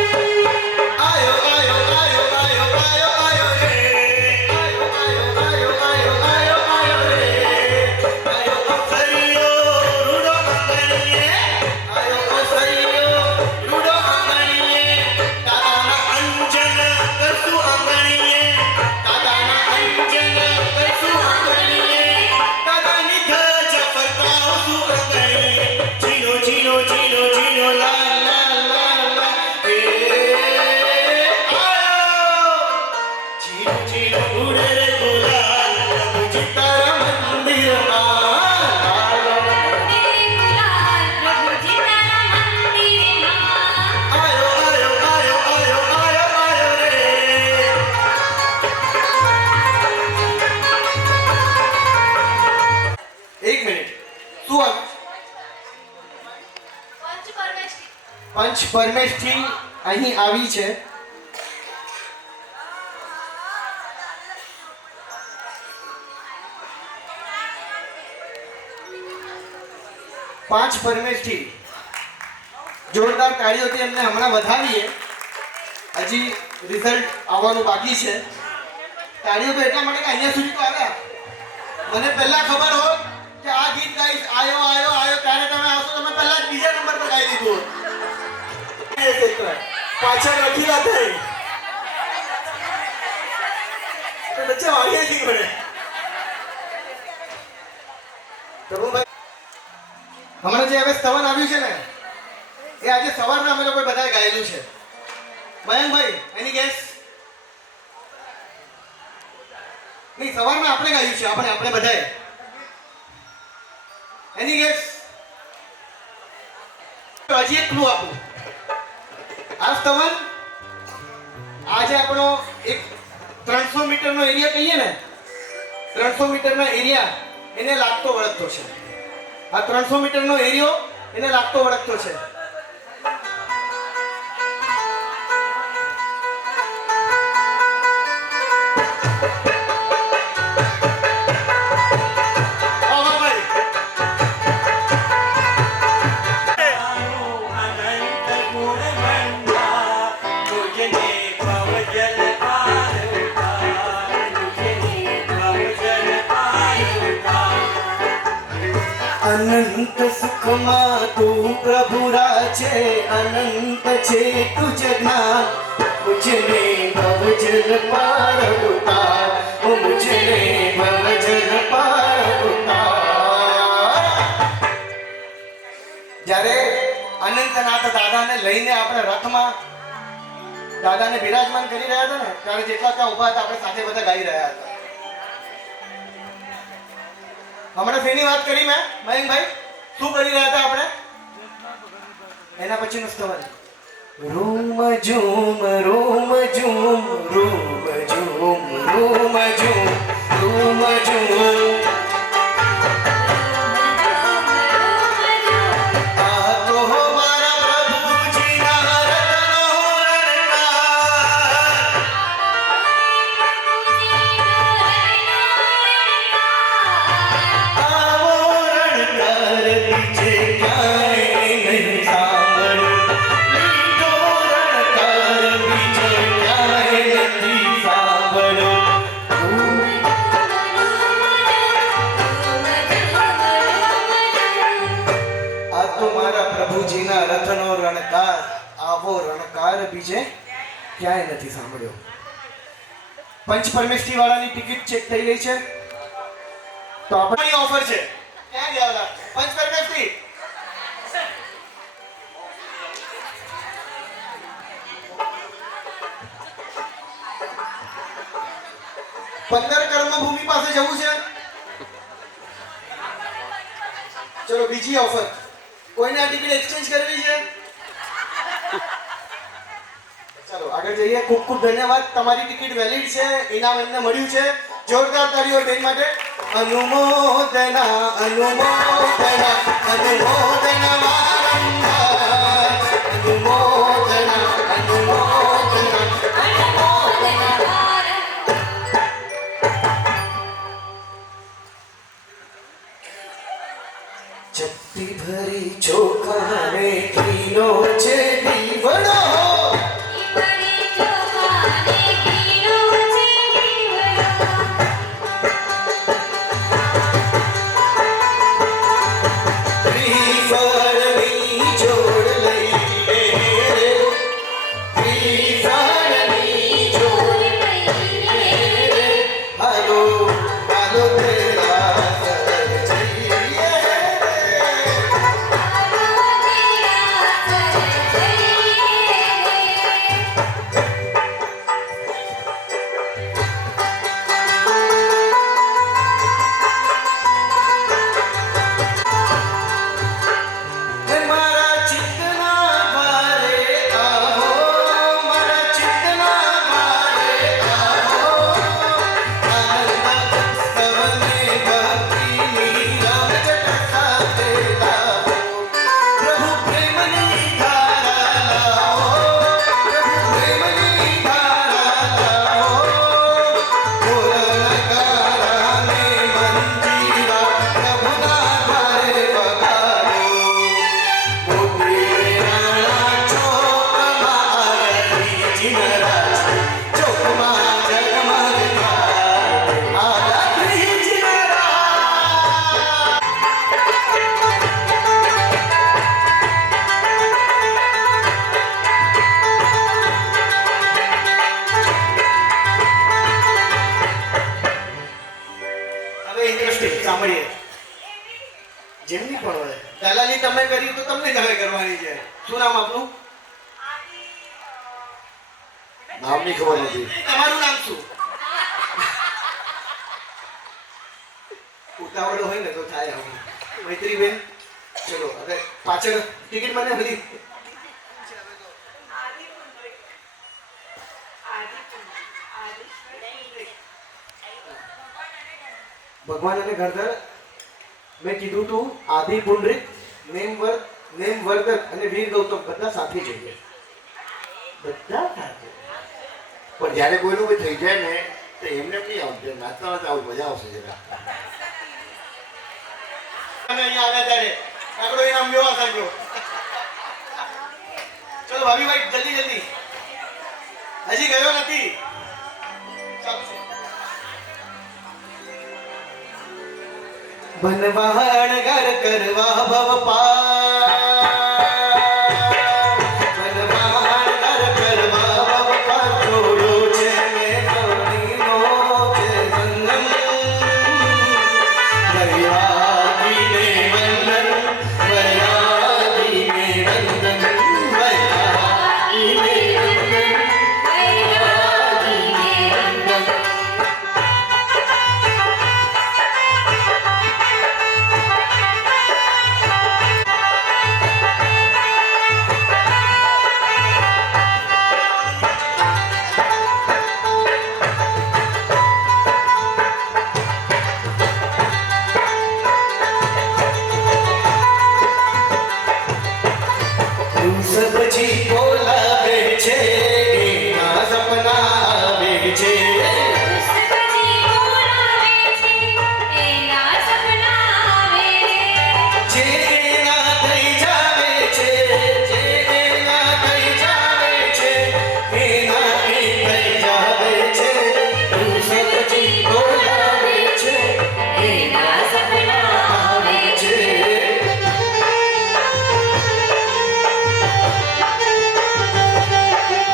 આયો આયો આયો આયો આયો આયો રે આયો આયો આયો આયો આયો રે આયો ઓસરિયો રૂડો આંગણીએ આયો ઓસરિયો રૂડો આંગણીએ દાદાના અંજન કરસુ આંગણીએ દાદાના અંજન કરસુ આંગણીએ દાદાની ધજ ફરકાવસુ આંગણીએ જીનો જીનો જીનો જીનો લા લા લા લા એ જીનો જીનો ઉડે રે ગુલાલ પ્રભુજી તારા મંદિરમાં આયો આયો આયો આયો આયો આયો રે એક મિનિટ શું આવ્યું પંચ પરમેશથી અહીં આવી છે પાંચ પરમેશથી જોરદાર તાળીઓથી એમને હમણાં વધાવીએ હજી રિઝલ્ટ આવવાનું બાકી છે તાળીઓ તો એટલા માટે કે અહીંયા સુધી તો આવ્યા મને પહેલા ખબર હોત કે આ ગીત ગાઈશ આયો આયો આયો ત્યારે તમે આવશો તમે પહેલા જ બીજા નંબર પર ગાઈ દીધું હોત પાછળ નથી ના થઈ તો વચ્ચે વાગ્યા છે મને પ્રભુભાઈ હમણાં જે હવે સ્તવન આવ્યું છે ને એ આજે સવારના અમે લોકો બધાએ ગાયેલું છે મયંકભાઈ એની ગેસ નહીં સવારના આપણે ગાયું છે આપણે બધાએ એની ગેસ હજી એક ક્લુ આપું આ સ્તવન આજે આપણો એક 300 મીટરનો એરિયા કહીએ ને 300 મીટરના એરિયા એને લાગતો વળગતો છે આ 300 મીટરનો એરિયો એને લાગતો વળગતો છે અનંત સુખમાં તું પ્રભુ રાજે અનંત છે તુજ જ્ઞાન મુझने ભવજલ પાર ઉતાર ઓ મુझने ભવજલ પાર ઉતાર જ્યારે અનંતનાથ દાદાને લઈને આપણે રથમાં દાદાને બિરાજમાન કરી રહ્યા હતા ને ત્યારે જેટલા ત્યાં ઊભા હતા આપણે સાથે બધા ગાઈ રહ્યા હતા હમણાં શેની વાત કરી મેં મયંકભાઈ શું કરી રહ્યા હતા આપણે એના પછીનું સ્તવન રૂમ ઝૂમ રૂમ ઝૂમ રૂમ ઝૂમ રૂમ ઝૂમ રૂમ ઝૂમ આ તો મારા પ્રભુજીના રત્નો રણકાર આવો રણકાર બીજે ક્યાંય નહીં સાંભળ્યો લીધો રણકાર બીજે ક્યાંય નથી સાંભળ્યો આ તો મારા પ્રભુજીના રથનો રણકાર આવો રણકાર બીજે ક્યાંય નથી સાંભળ્યો પંચ પરમેશ્વરી વાળાની ટિકિટ ચેક થઈ ગઈ છે તો આપણી ઓફર છે ક્યાં ગયા ઓલા પંચ પરમેશ્વરી 15 કર્મભૂમિ પાસે જવું છે? ચલો બીજી ઓફર. કોઈને આ ટિકિટ એક્સચેન્જ કરવી છે? ચલો આગળ જઈએ. ખૂબ ખૂબ ધન્યવાદ. તમારી ટિકિટ વેલિડ છે. ઇનામ એમને મળ્યું છે. જોરદાર તાળીઓ બેન માટે. અનુમોદના અનુમોદના અનુમોદના વારંવાર. અનુમોદના અનુમોદના ચપટી ભરી ચોખા ને ઘીનો છે દીવડો. ઈપડી ચોખાને ઘીનો છે દીવડો. શ્રીફળની જોડ લઈને શ્રીફળની જોડ લઈને હાલો હાલો તેરા ઘર જઈએ. મારા ચિત્તના ભારે આવો મારા ચિત્તના ભારે આવો આનંદ સવને ભક્તિની રમઝટ સાથે લાવો. પ્રભુ પ્રેમની ધારા લાવો પ્રભુ પ્રેમની ધારા લાવો. ઢોલનગારાને મંજીરા પ્રભુના ઘરે વગાડો. મોતી રાણા ચોકમાં આરતી જીનરાજ ચોકમાં જગમગતા આરતી જીનરાજ. હવે ઇન્ટરેસ્ટિંગ સાંભળીએ. જેમની પણ હોય દલાલી તમે કરી તો તમને જ હવે કરવાની છે. શું નામ આપનું? નામની ખબર નથી. તમારું નામ શું? ઉતાવળ હોય ને તો થાય આવું. મૈત્રીબેન ચલો હવે પાછળ ટિકિટ મને બધી ભગવાન અને ગણધર મેં કીધું તું આદિ પુંડરીક નેમવર્ધક અને વીર ગૌતમ બધા સાથે જોઈએ. બધા સાથે. પણ જ્યારે કોઈનું કોઈ થઈ જાય ને તો એમને નહીં આવશે. નાચતા નાચતા આવું મજા આવશે જરા. અમે અહીંયા આવ્યા ત્યારે આપણો ઇનામ લેવા સાંભળ્યો. ચલો ભાભીભાઈ જલ્દી જલ્દી. હજી ગયો નથી. ચાલશે. બનવાણ ઘર કરવા ભવ બનવાણ ઘર કરવા ભવ છોડ્યો છે મેં ધોનીનો છે સંગમ. વૈરાગીને વંદન વૈરાગીને વંદન વૈરાગીને વંદન વૈરાગીને વંદન. સબજી બોલાવે છે એના સપના આવે છે. પુસ્તકજી બોલાવે છે એના સપના આવે છે. જેના થઈ જાવે છે જેના થઈ જાવે છે એના એ થઈ જાવે છે. સબજી બોલાવે છે એના સપના આવે છે. છે.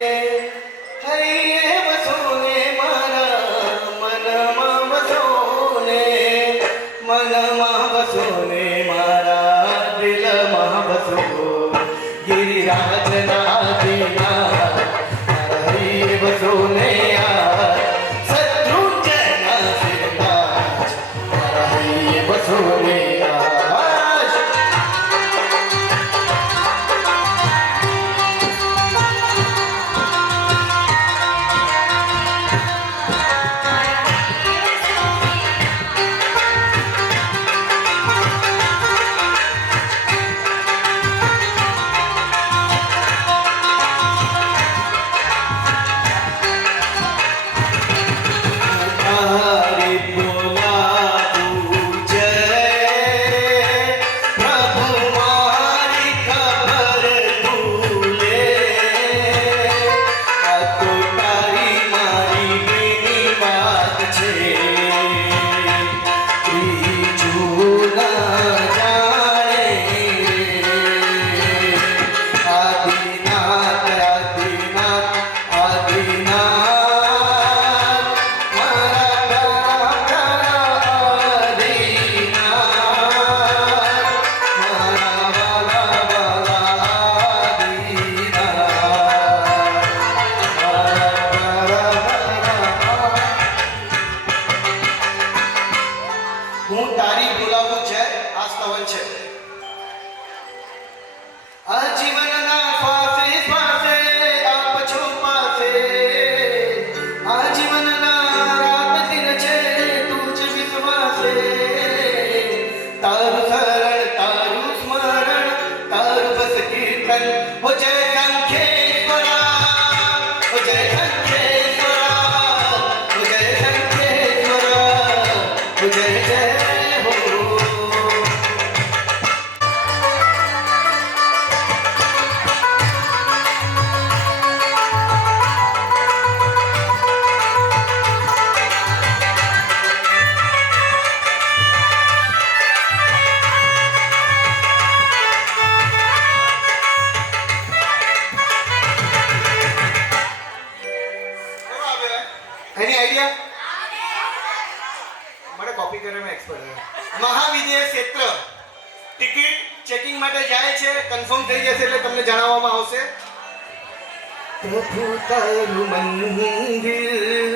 હૈયે વસોને મારા મનમાં વસોને મનમાં વસોને મારા દિલમાં વસો ગિરિરાજના દીના મારા હૈયે વસોને યાર શત્રુંજયના સિરતાજ મારા હૈયે વસોને યાર हरे बोला तुझे प्रभु मारी खबर तूले आ तो तारी मारी बेनी बात छे त्रीजू ना जाने आदिनाथ आदिनाथ आदिनाथ હું તારી બોલાવું છે આ સ્તવન છે આ જીવનના શ્વાસે શ્વાસે આપ છો પાસે આ જીવનના રાત દિન છે તુજ વિશ્વાસે તારું શરણ તારું સ્મરણ તારું બસ કીર્તન હો જય સંખેશ્વરા હો જય સંખેશ્વરા હો જય સંખેશ્વરા હો જય જય હો એની આઈડિયા મને કોપી કરવામાં એક્સપર્ટ મહાવિદ્ય ક્ષેત્ર ટિકિટ ચેકિંગ માટે જાય છે કન્ફર્મ થઈ જશે એટલે તમને જણાવવામાં આવશે પ્રભુ તારું મંદિર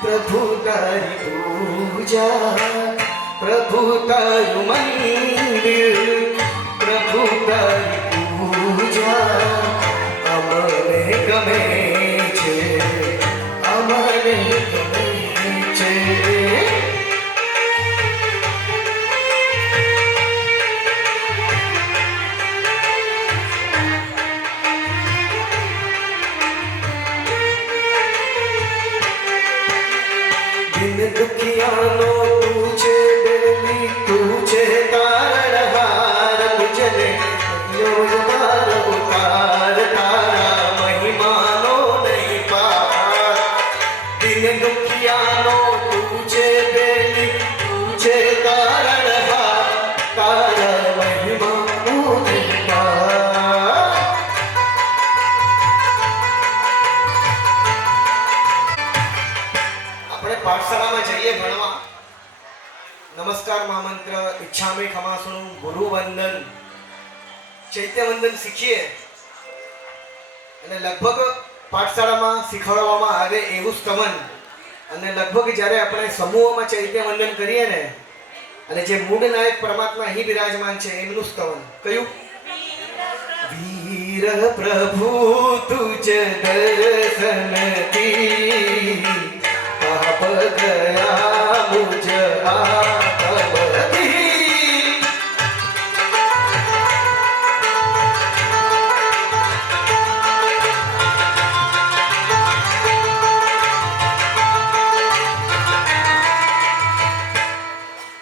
પ્રભુ તારી પૂજા પ્રભુ તારું મંદિર પ્રભુ તારી પૂજા અમને ગમે છે અમને ગમે છે દિન દુખિયાનો તું છે બેલી તું છે તારણહાર મુજને યોગદાર ઉતાર તારા મહિમાનો નહીં પાર દિન દુખિયાનો તું છે બેલી તું છે તારણહાર તારા મહિમાનો નહીં પાર આપણે પાઠશાળામાં જઈએ ભણવા નમસ્કાર મહામંત્ર ઈચ્છામી ખમાસુનું ગુરુ વંદન ચૈત્ય વંદન શીખીએ અને લગભગ પાઠશાળામાં શીખવાડવામાં આવે એવું સ્તવન અને લગભગ જ્યારે આપણે સમૂહોમાં ચૈત્ય વંદન કરીએ ને અને જે મૂળ નાયક પરમાત્મા અહીં બિરાજમાન છે એમનું સ્તવન કયું વીર પ્રભુ તુજ દર્શન દી પાપ ગયા મુજ આતમદી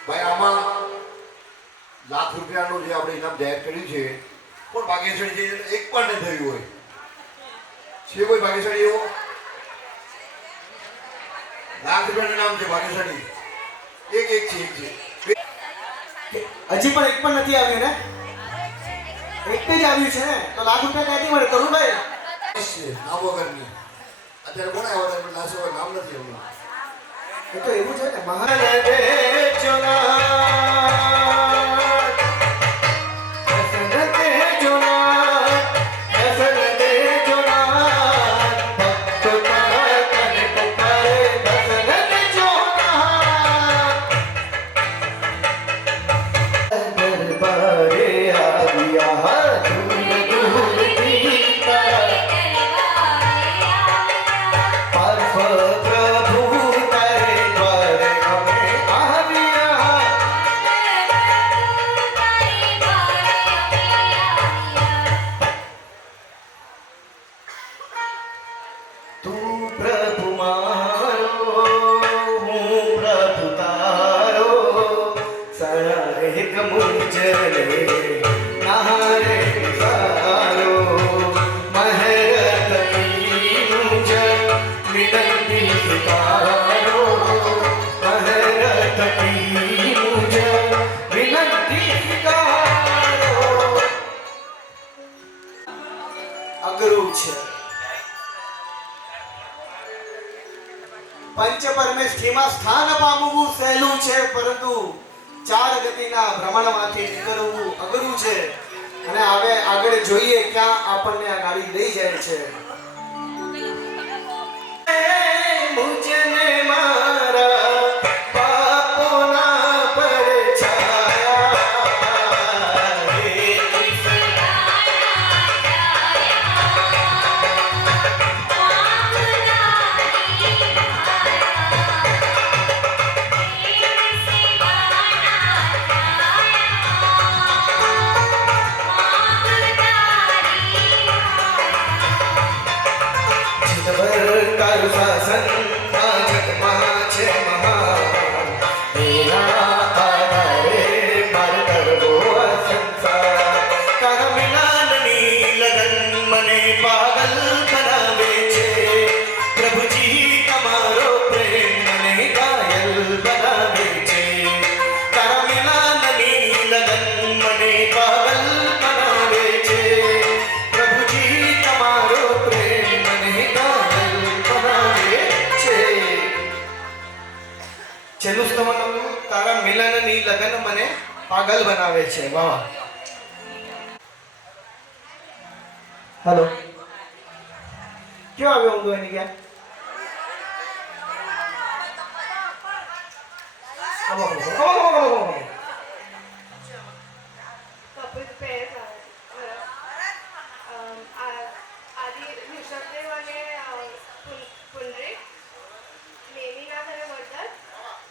ભાઈ આમાં લાખ રૂપિયાનું જે આપણે ઇનામ જાહેર કર્યું છે પણ ભાગ્યશાળી છે એક પણ નહીં થયું હોય છે કોઈ ભાગ્યશાળી એવો લાખ રૂપિયાનું નામ છે ભાગ્યશાળી એક છે હજી પણ એક પણ નથી આવ્યું ને એક જ આવ્યું છે ને તો લાખ રૂપિયા ક્યાંથી મળે કરુણભાઈ ફરમાઈશ છે નામ વગરની. અત્યારે કોણ આવ્યા હતા પણ નાસો નામ નથી એમનું. એ તો એવું છે ને મહાન દે જોના દર્શન દે જોના દર્શન દે જોના ભક્તો તારા તને પુકારે દર્શન દે જોના દરબારે આવ્યા દૂર દૂરથી તારા પાર્થ પ્રભુ તારે દ્વારે અમે આવ્યા તું પ્રભુ મારો હું પ્રભુ તારો સારા એક મુંજરે નારે સારો મહેરતની મુંજ વિનંતી સ્વીકારો મહેરતની મુંજ વિનંતી સ્વીકારો અઘરું છે પંચ પરમેષ્ઠીમાં સ્થાન પામવું સહેલું છે પરંતુ ચાર ગતિના ભ્રમણમાંથી નીકળવું અઘરું છે અને હવે આગળ જોઈએ ક્યાં આપણને આ ગાડી લઈ જાય છે મુજને મારા પાપોના પડછાયા હે તારું શાસન આ જગમાં છે મહાન એના આધારે મારે કરવો આ સંસાર તારા વિનાની લગન મને પાગલ બનાવે છે પ્રભુજી તમારો પ્રેમ મને ઘાયલ બનાવે છે તારા વિનાની લગન મને પાગલ બનાવે છે પ્રભુજી તમારો પ્રેમ મને ઘાયલ બનાવે છે છેલ્લું સ્તવન તારા મિલનની લગન મને પાગલ બનાવે છે વાહ હેલો ક્યાં આવ્યો ઊંધો એની ગયા कपिल पेर आधी ऋषभदेव અને પુંડરીક નેમિના ઘરે વર્ધન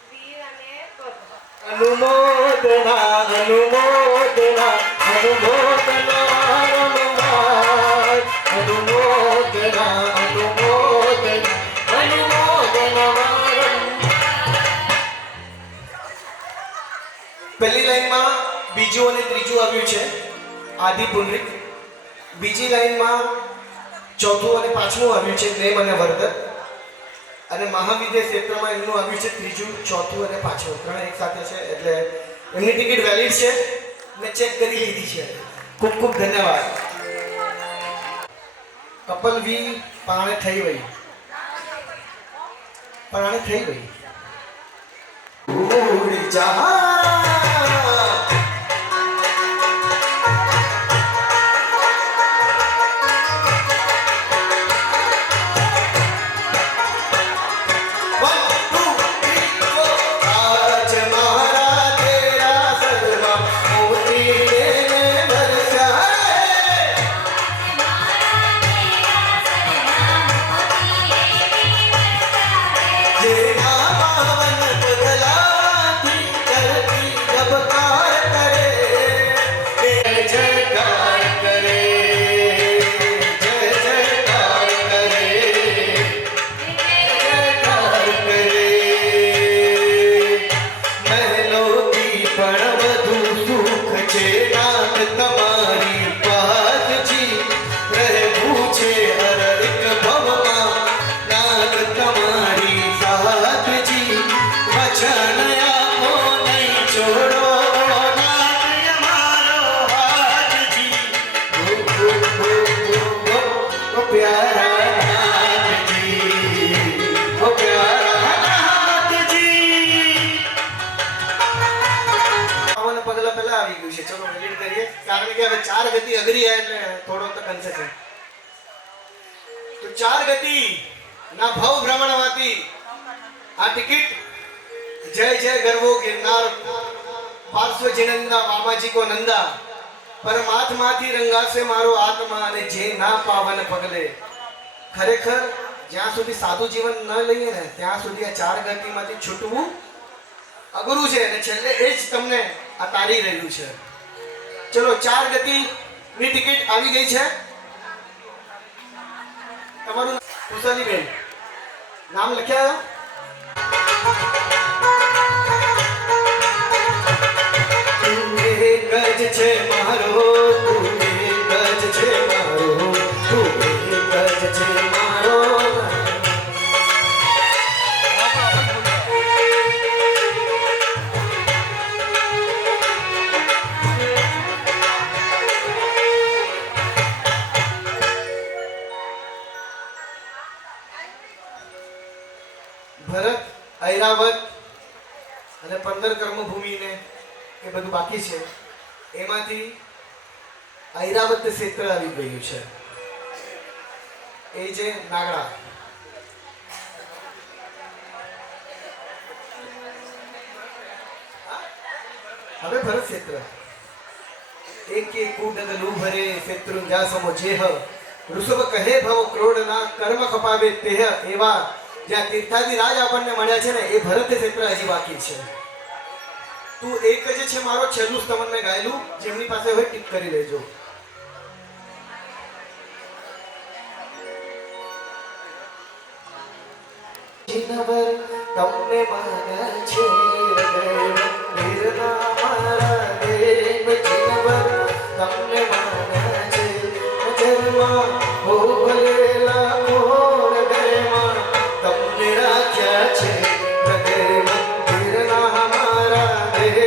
વીર અને ગૌરવ અનુમોદના અનુમોદના અનુમોદના અનુમોદના અનુમોદના અનુમોદના પહેલી લાઈનમાં બીજું અને ત્રીજું આવ્યું છે આદિ પુનરિક બીજી લાઈનમાં ચોથું અને પાંચમું આવ્યું છે પ્રેમ અને વર્ધન અને મહાવિદ્ય ક્ષેત્રમાં એમનું આવ્યું છે ત્રીજું ચોથું અને પાંચમું ત્રણ એક સાથે છે એટલે એમની ટિકિટ વેલિડ છે મેં ચેક કરી લીધી છે ખૂબ ખૂબ ધન્યવાદ કપલ વી પાણે થઈ ગઈ પાણે થઈ ગઈ ઉડી જા પાવન પગલાથી प्यारा नाथजी, ओ प्यारा नाथजी. પાવન પગલા પહેલા આવી ગયું છે. ચલો રીડ કરીએ, કારણ કે હવે 4 ગતિ અઘરી એટલે થોડો તો કન્સેશન. તો 4 ગતિ ના ભવ ભ્રમણવાતી આ ટિકિટ જય જય ગરવો ગિરનાર પાર્શ્વ જીનંદા વામાજી કો નંદા પરમાત્માથી રંગાશે મારો આત્મા અને જે ના પાવન પગલે. ખરેખર જ્યાં સુધી સાધુ જીવન ન લઈએ ને ત્યાં સુધી આ 4 ગતિમાંથી છૂટવું અઘરું છે અને છેલ્લે એ જ તમને આ તારી રહ્યું છે. ચલો 4 ગતિની ટિકિટ આવી ગઈ છે. તમારું કુશલીબેન નામ લખ્યા? તું એક જ છે મારો, તું એક જ છે મારો, તું એક જ છે મારો. ભરત, ઐરાવત અને 15 કર્મભૂમિને એ બધું બાકી છે. એમાંથી ઐરાવત ક્ષેત્ર આવી ગયું છે. એ જે નાગડા. હવે ભરત ક્ષેત્ર એક કુડગલું ભરે શેત્રુંજા સમો જેહ ઋષભ કહે ભવ ક્રોડના કર્મ ખપાવે તેહ. એવા જ્યાં તીર્થાદી રાજ આપણને મળ્યા છે ને એ ભરત ક્ષેત્ર હજી બાકી છે. તું એક જ છે મારો છેલ્લું સ્તવન મેં ગાયેલું, જેમની પાસે હોય ટીક કરી લેજો. જીનવર તમને માને છે હૃદયના મારા દેવ. જીનવર તમને માને છે જન્મ હો ભલેલા મોર ગયમાં તમને રાખ્યા છે હૃદય મંદિરના મારા દેવ.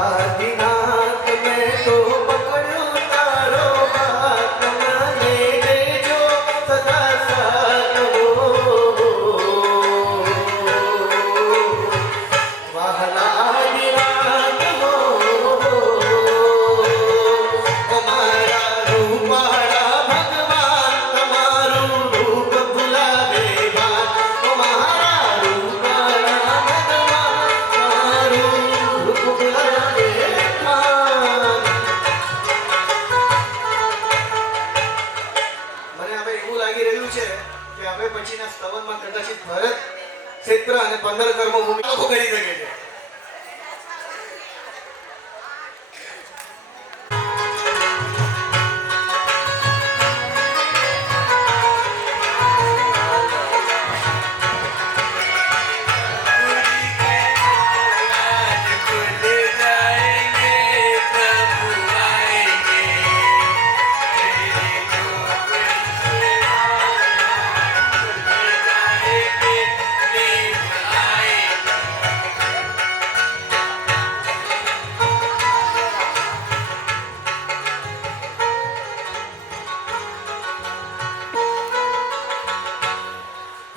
આદિનાથ મેં તો પકડ્યો તારો હાથ, મને દેજો સદા સાથ હો. વહાલા આદિનાથ હો, અમારા રૂપાળા ભગવાન તમારું રૂપ ભૂલાવે બાદ. અમારા રૂપાળા ભગવાન તમારું રૂપ ભૂલાવે બાદ. મને હવે એવું લાગી રહ્યું છે કે હવે પછીના સ્તવનમાં કદાચિત ભરત ક્ષેત્ર અને 15 કર્મભૂમિ લોકો કરી શકે છે.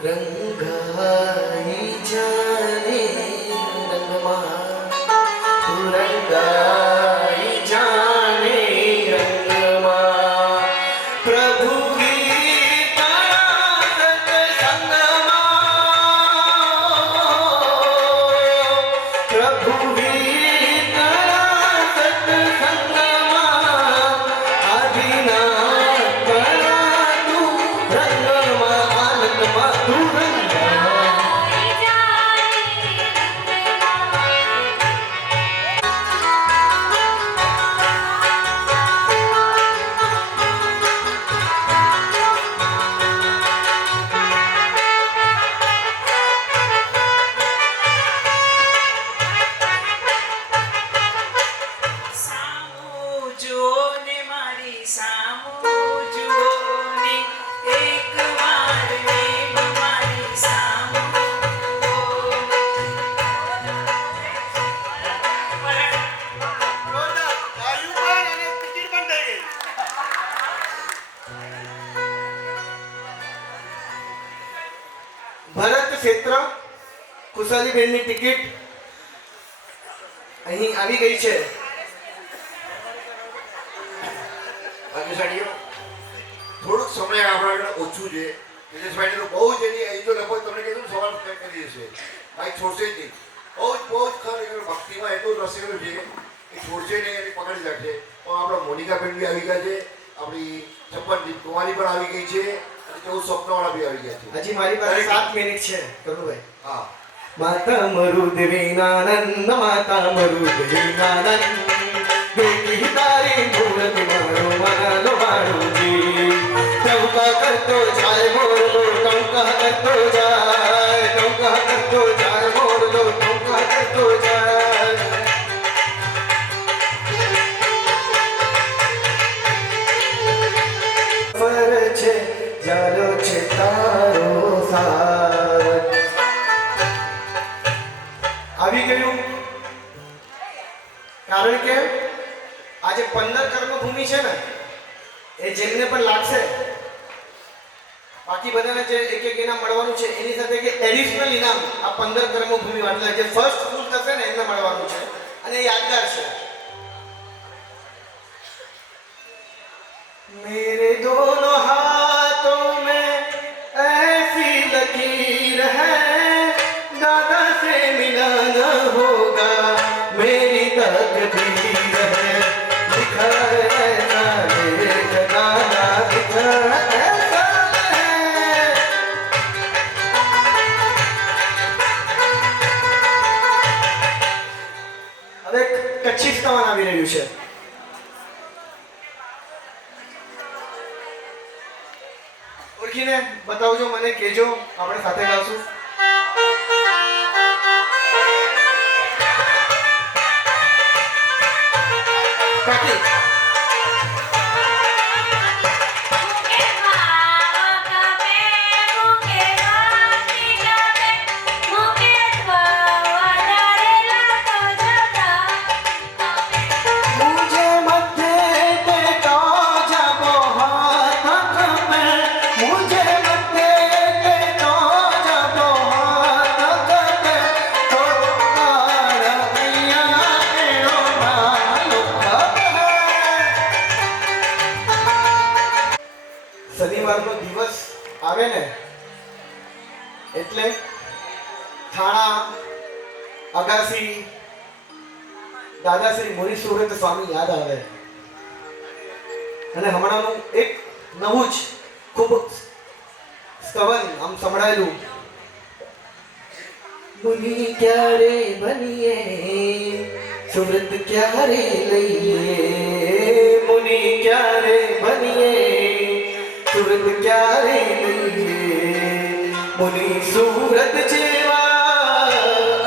રંગાઈ જાને રંગમાં, તું રંગાઈ જાને રંગમાં. પ્રભુ ગીતા સત્સંગમાં, પ્રભુ ગીતા સત્સંગમાં આદિનાથ કળા તું રંગમાં આનંદમાં તું રંગમાં. સામું જોને મારી સામું જોને એ ભરત ક્ષેત્ર કુશાલીબેનની ટિકિટ અહીં આવી ગઈ છે. ભાગ્યશાળીઓ થોડુંક સમય આપણા આગળ ઓછું છે. દિનેશભાઈને તો બહુ જ એની અહીં તો લગભગ તમને કીધું સવાલ કરી દેશે. ભાઈ છોડશે જ નહીં. બહુ જ ખરેખર ભક્તિમાં એટલું રસેલું છે કે છોડશે નહીં એની પકડી રાખશે. પણ આપણા મોનિકાબેન બી આવી ગયા છે, આપણી છપ્પન કુમારી પણ આવી ગઈ છે અને 14 સ્વપ્નવાળા બી આવી ગયા છે. હજી મારી પાસે 7 મિનિટ છે. કરુભાઈ હા માતા મરુદેવીનાનંદ માતા મરુદેવીનાનંદ બેટી તારી મૂર્તિ મારો મનનો વાળુજી ટંકા કરતો જાય મોરલો ટંકા કરતો જાય ટંકા કરતો જાય મોરલો ટંકા કરતો જાય ફર છે જાલો છે તારો સાર આવી ગયું. કારણ કે આજે 15 કર્મભૂમિ છે ને એ જેમને પણ લાગશે, બાકી બધાને જે એક એક ઇનામ મળવાનું છે એની સાથે કે એડિશનલ ઇનામ આ 15 કર્મભૂમિ વાળા જે ફર્સ્ટ ફૂલ થશે ને એમને મળવાનું છે અને એ યાદગાર છે. मेरे दोनों हाथों में ऐसी लकीर है दादा से मिलाना होगा मेरी तकदीर है लिखा ऐसा मेरे दादा लिखा ऐसा है. હવે કચ્છી કવાન આવી રહ્યું છે. ઓળખીને બતાવજો, મને કહેજો, આપણે સાથે ગાવશું. કાકી મુકે ભાવ કપે મુકે વાતી કપે મુકે વધારેલા તો જતા मुझे मध्य पे तो जब हाथ कपे मुझे मध्य पे तो जब हाथ कपे तो तारा मैया एनो नालो कपे. શનિવારનો દિવસ આવે ને એટલે થાણા અગાસી દાદાશ્રી મુનિ સુરત સ્વામી યાદ આવે. અને હમણાંનું એક નવું જ ખૂબ સ્તવન આમ સંભળાયેલું. મુનિ ક્યારે બનીએ સુરત ક્યારે લઈએ મુનિ ક્યારે બનીએ સુરત ક્યારે લઈએ મુનિ સુરત જેવા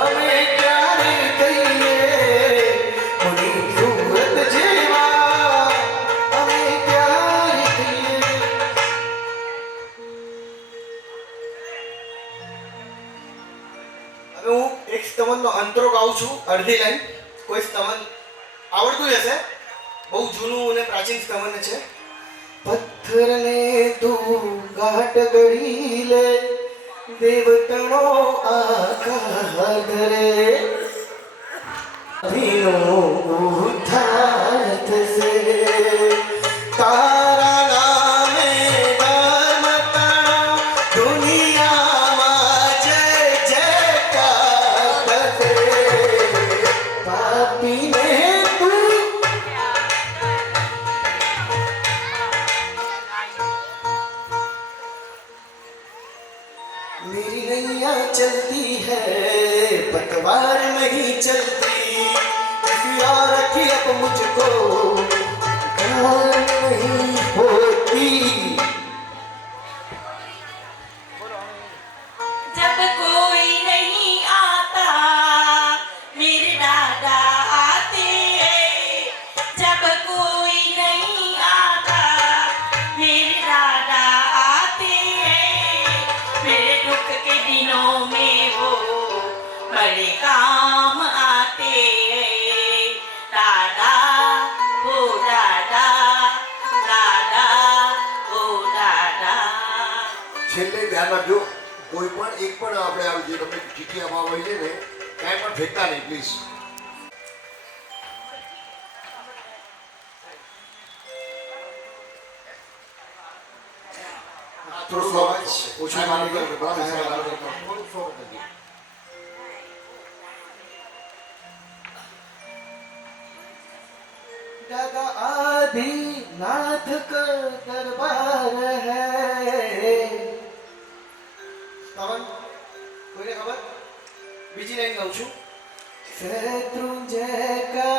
અમે ક્યારે કહીએ મુનિ સુરત જેવા અમે ક્યારે કહીએ. હવે હું એક સ્તવનનો અંતરો ગાઉં છું, અડધી લાઈન. કોઈ સ્તવન આવડતું હશે, બહુ જૂનું અને પ્રાચીન સ્તવન છે. પથ્થર ને તું ઘાટ ગળી લે દેવતણો આકાર ધરે ધીનો ઉદ્ધાર થશે તારા નામે ધર્મતણો દુનિયામાં જય જયકાર થશે પાપીને તું मेरी नैया चलती है पतवार नहीं चलती किसी और की अब मुझको प्यार नहीं होती. जब कोई नहीं आता मेरे दादा आते जब कोई नहीं आता मेरे दादा आते मेरे दुख के दिनों में वो बड़े काम आते दादा ओ दादा दादा ओ दादा. છેલ્લે ધ્યાન રાખજો, કોઈ પણ એક પણ આપણે આવી જે તમને ચીઠી આપવામાં આવી છે ને કાંઈ પણ ફેંકતા નહીં પ્લીઝ. થોડું અવાજ ઓછું મારી ગયો થોડું સ્લો નથી. दादा आदिनाथ का दरबार है पवन कोઈને ખબર બીજી લાઈન ગાઉં છું शत्रुंजय का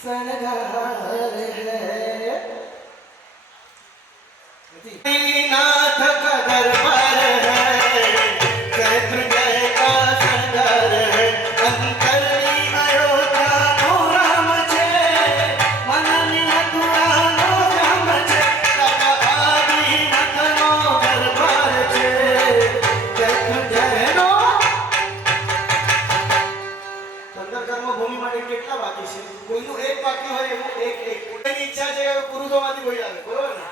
शृंगार है नाथ का दरबार है शत्रुंजय का शृंगार है अंतरनी अयोध्या नो राम छे मननी मथुरा नो राम छे दादा आदिनाथ नो दरबार छे शत्रुंजय नो 15 કર્મભૂમિ માટે કેટલા બાકી છે કોઈનું એક બાકી હોય એવું એક કોઈની ઈચ્છા છે પુરુષોમાંથી કોઈ આવે બરોબર ને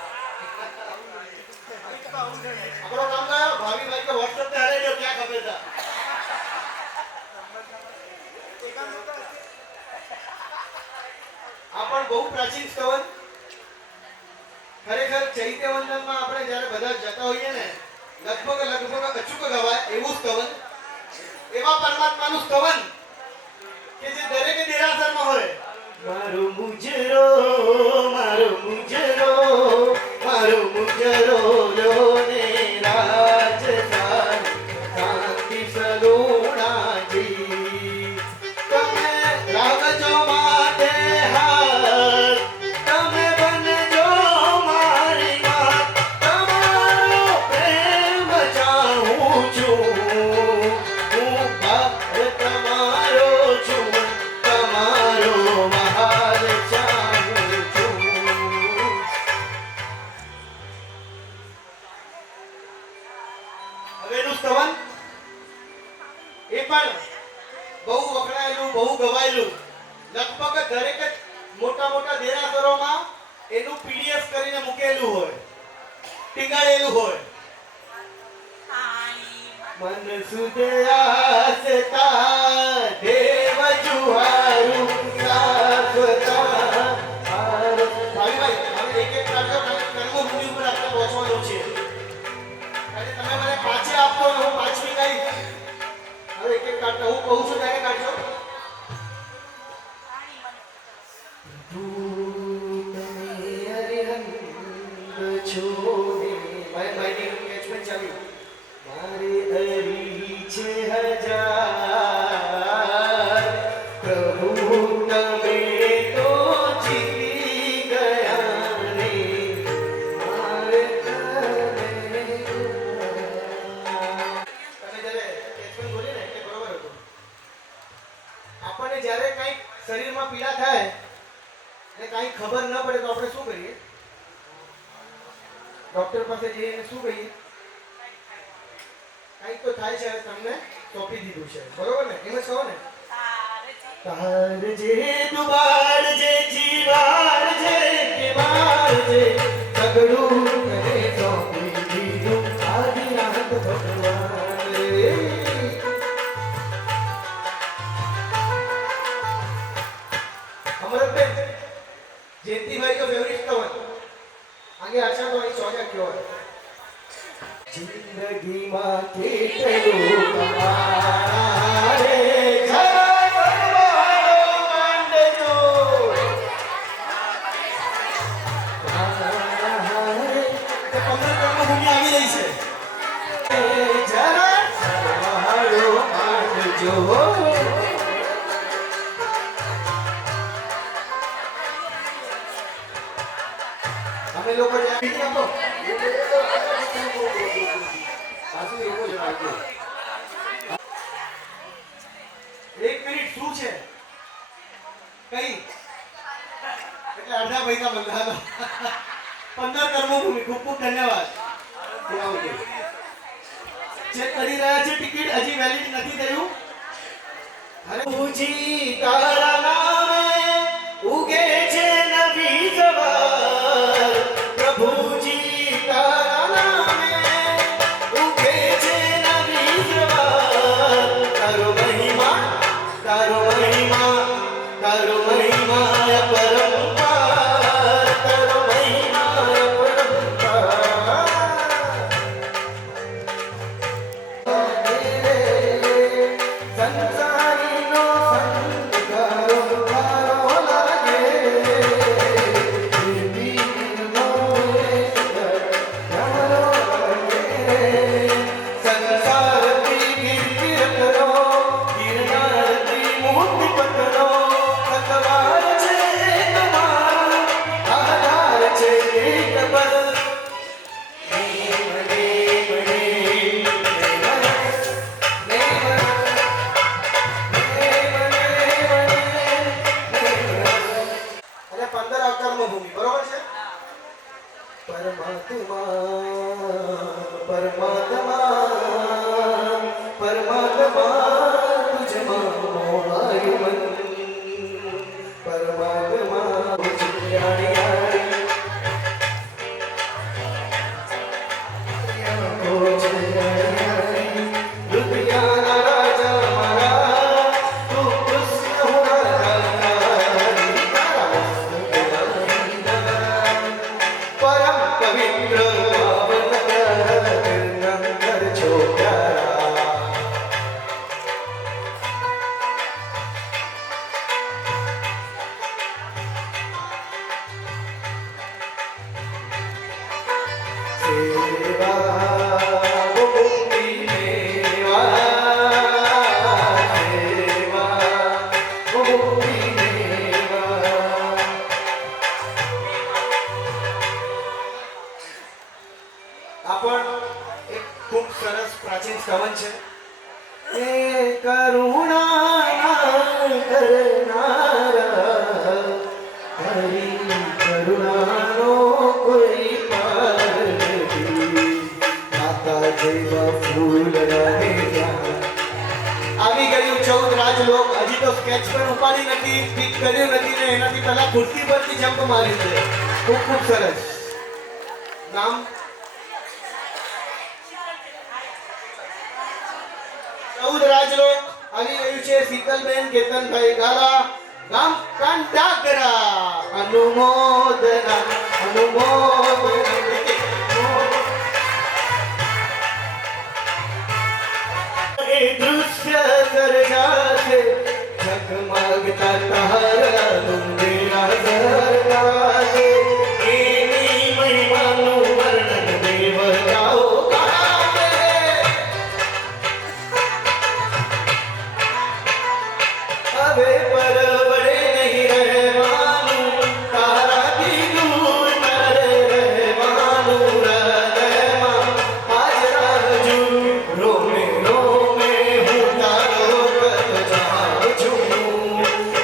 આપણો કામ કયો ભાવી ભાઈ કે WhatsApp पे આલે જો क्या खबर था આ પણ બહુ પ્રાચીન સ્તવન ખરેખર ચૈત્ય વંદનમાં આપણે જ્યારે બધા જતા હોઈએ ને લગભગ અચૂક ગવાય એવું સ્તવન એવા પરમાત્માનું સ્તવન કે જે દરેકે દેરાસરમાં હોય મારો મુજરો લોને રાજધાની શાંતિ સલોણાજી તમે રાખજો માથે હાથ તમે બનજો મારી વાત તમારો પ્રેમ ચાહું છું હું ભક્ત તમારો છું તમારો મહાલ ચાહું છું હવેનું સ્તવન એ પણ બહુ વખણાયેલું બહુ ગવાયેલું લગભગ દરેક જ મોટા દેરાસરોમાં એનું પીડીએફ કરીને મૂકેલું હોય ટીંગાડેલું હોય મન સુદયાસતા દેવ જુહારું શાશ્વતા ભાઈ હવે એક કાઢો કર્મભૂમિ ઉપર આપણે પહોંચવાનું છે અને તમે મને પાછી આપો ને હું પાછવી ગઈ હવે એક કાઢો હું કહું છું ત્યારે કાઢજો મારે હરી છે હજાર પ્રભુ તમે તો જીતી ગયા રે મારે તમે જ્યારે કેચમેન્ટ બોલી ને એટલે બરોબર હતું આપણને જ્યારે કંઈક શરીરમાં પીડા થાય અને કંઈ ખબર ન પડે તો આપણે શું કરીએ ડોક્ટર પાસે જઈને શું કહીએ કંઈક તો થાય છે તમને સોંપી દીધું છે બરોબર ને એમ જ કહો ને તાર જે દુબાર જે જીવાર જે કેવાર જે સગડું કરે સોંપી દીધું આદિનાથ ભગવાન રે અમરતબેન જયંતિભાઈ का फेवरेट स्तवन आगे अच्छा तो અહીં ચોજા કયો હોય જિંદગીમાં કેટલું તમારે જય ભગવાનો માંડજો તો 15 કર્મભૂમિ આવી રહી છે જરા ભગવાનો માંડજો અમે લોકો જ્યાં આપો સાચું એવું જ રાખજો. એક મિનિટ શું છે કઈ એટલે અડધા પૈસા બંધાનો 15 કર્મભૂમિ ખૂબ ખૂબ ધન્યવાદ જે કરી રહ્યા છે ટિકિટ હજી વેલિડ નથી થયું અરે પૂજી તારા નામે ઉગે છે નવી સવાર પ્રભુજી તારા નામે ઉગે છે પરમાત્મા તુજમાં મોહાયું મન પરમાત્મા તુજ્ઞાની પ્રાચીન કવન છે એ કરુણા કરનારા હરી કરુણાનો કોઈ પાર નથી માતા જેવા ફૂલ રહે ત્યાં આવી ગયું 14 રાજલોક હજી તો સ્કેચ પણ ઉપાડી નથી સ્પીચ કર્યું નથી ને એનાથી પહેલા ખુરશી પરથી જમ્પ મારી છે ખૂબ ખૂબ સરસ નામ 14 રાજલોક આવી ગયું છે શીતલબેન કેતનભાઈ ગાલા ગામ કાંડાગરા અનુમોદના એ દૃશ્ય સર્જાશે ઝગમગતા તારા ડુંગરા ઝરકાશે એની મહિમાનું વર્ણન દેવતાઓ ગાવે હવે પરવડે નહીં રહેવાનું તારાથી દૂર તારે રહેવાનું હૃદયમાં હાજરા હજુ રોમે રોમે હું તારો કદ જાઉં છું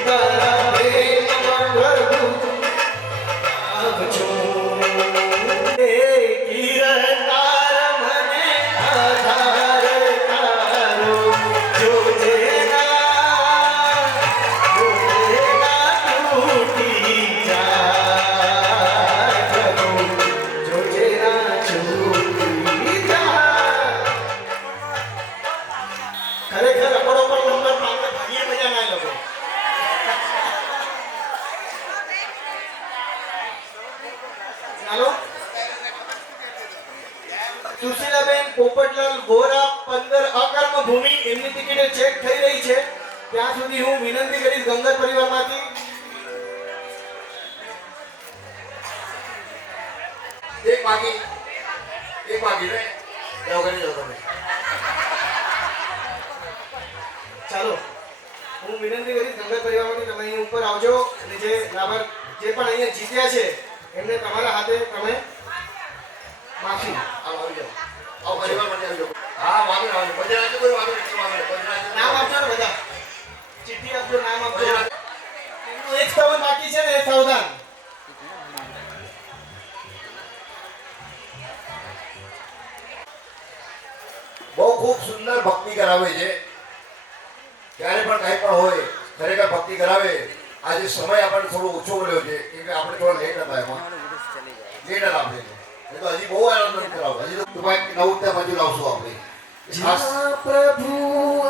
તારા પ્રેમમાં પ્રભુ આવ છું એ કિરણ તાર મને આધાર તારો જોજે ખરેખર રબડો પર નંબર માંગે ભાગીએ મજા ના લોકો ચાલો સુશીલાબેન પોપટલાલ વોરા 15 અકર્મ ભૂમિ એમની ટિકિટ ચેક થઈ રહી છે ત્યાં સુધી હું વિનંતી કરીશ ગંગર પરિવારમાંથી એક બાકી ને એવું કરી દો તમે ચાલો હું વિનંતી કરીશ ગંગર પરિવારમાંથી તમે અહીં ઉપર આવજો અને જે લાભાર જે પણ અહીંયા જીત્યા છે એમને તમારા હાથે તમે માફી આવી જાઓ આવો પરિવાર માટે આવી જાઓ હા વાંધો નહીં બધા આજે કોઈ વાંધો નહીં નામ આપજો ને બધા ચિઠ્ઠી આપજો નામ આપજો એમનું એક સ્થાન બાકી છે ને એ સાવધાન બહુ ખૂબ સુંદર ભક્તિ કરાવે છે ત્યારે પણ કાંઈ પણ હોય ખરેખર ભક્તિ કરાવે આજે સમય આપણને થોડો ઓછો મળ્યો છે કેમ કે આપણે થોડા લેટ હતા એમાં લેટ હતા આપણે એ તો હજી બહુ આનંદ કરાવો હજી તો કંઈક નવું ત્યાં બાજુ લાવશું આપણે ખાસ જ્યાં પ્રભુ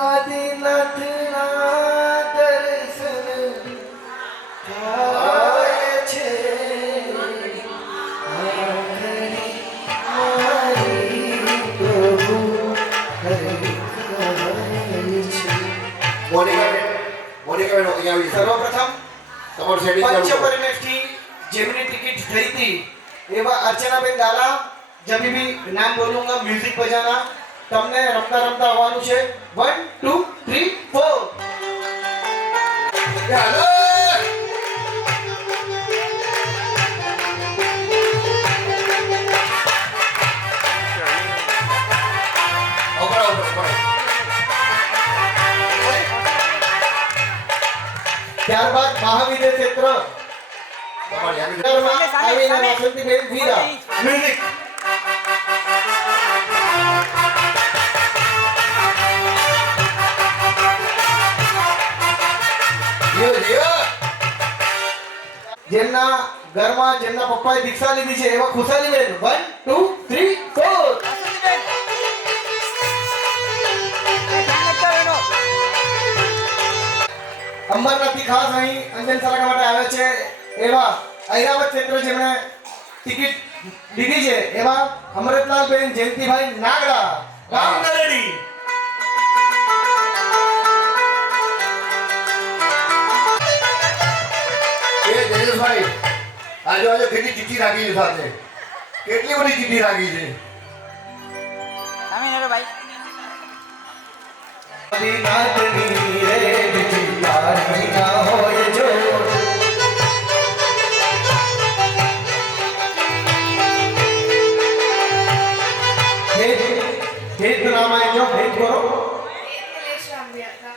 આદિનાથના દર્શન થાય છે આખરી મારી પ્રભુ મોનિકાબેન અહીંયા આવી સર્વપ્રથમ તમારું સેટિંગ ચાલુ કરો. પંચપરિમેશથી જેમની ટિકિટ થઈ હતી એવા અર્ચનાબેન ગાલા જબી બી નામ બોલુંગા મ્યુઝિક બજાના તમને રમતા રમતા આવવાનું છે 1 2 3 4 હાલો ત્યારબાદ મહાવિદ્ય ક્ષેત્ર તમારી આવી આવીને વાસંતીબેન વીરા મ્યુઝિક જેમના ઘરમાં જેમના પપ્પાએ દીક્ષા લીધી છે એવા ખુશાલીબેન 1 2 3 4 અંબરનાથથી ખાસ અહીં અંજન સલાકા માટે આવે છે એવા ઐરાવત ક્ષેત્ર જેમણે ટિકિટ લીધી છે એવા અમૃતલાલબેન જયંતિભાઈ નાગડા રામનગરી એ જયેશભાઈ આજે કેટલી ચીઠી રાખી છે સાથે કેટલી બધી ચીઠી રાખી છે નાથની રે વિચારી ના હોય જો હેત નામાય જો હેત કરો નિલેશ રામવિયા હતા.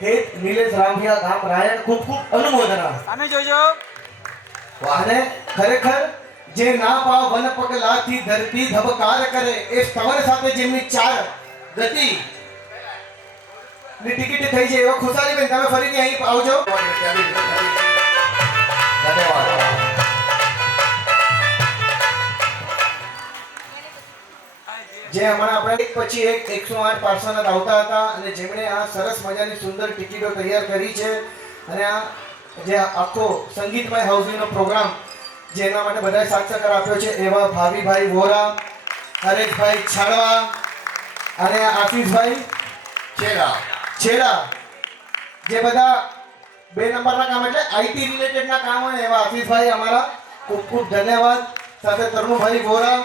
હેત નિલેશ રામવિયા ગામ રાયણ ખૂબ ખૂબ અનુમોદના તમે જોજો અને ખરેખર જે ના પાવ વન પગલાથી ધરતી ધબકાર કરે એ સ્તવર સાથે જેમની ચાર ગતિ ની ટિકિટ થઈ છે એવા ખુશાલીબેન તમે ફરીથી અહીં આવજો ધન્યવાદ જે હમણાં આપણે એક પછી એક 108 પાર્સલ આવતા હતા અને જેમણે આ સરસ મજાની સુંદર ટિકિટો તૈયાર કરી છે અને આ જે આખો સંગીતમય હાઉસિંગનો પ્રોગ્રામ જેના માટે બધાએ સાથ સહકાર આપ્યો છે એવા ભાવીભાઈ વોરા હરેશભાઈ છાડવા અને આશીષભાઈ છેડા જે બધા 2 નંબરના કામ એટલે આઈટી રિલેટેડના કામ હોય એવા આશીષભાઈ અમારા ખૂબ ખૂબ ધન્યવાદ સાથે તરુણભાઈ વોરા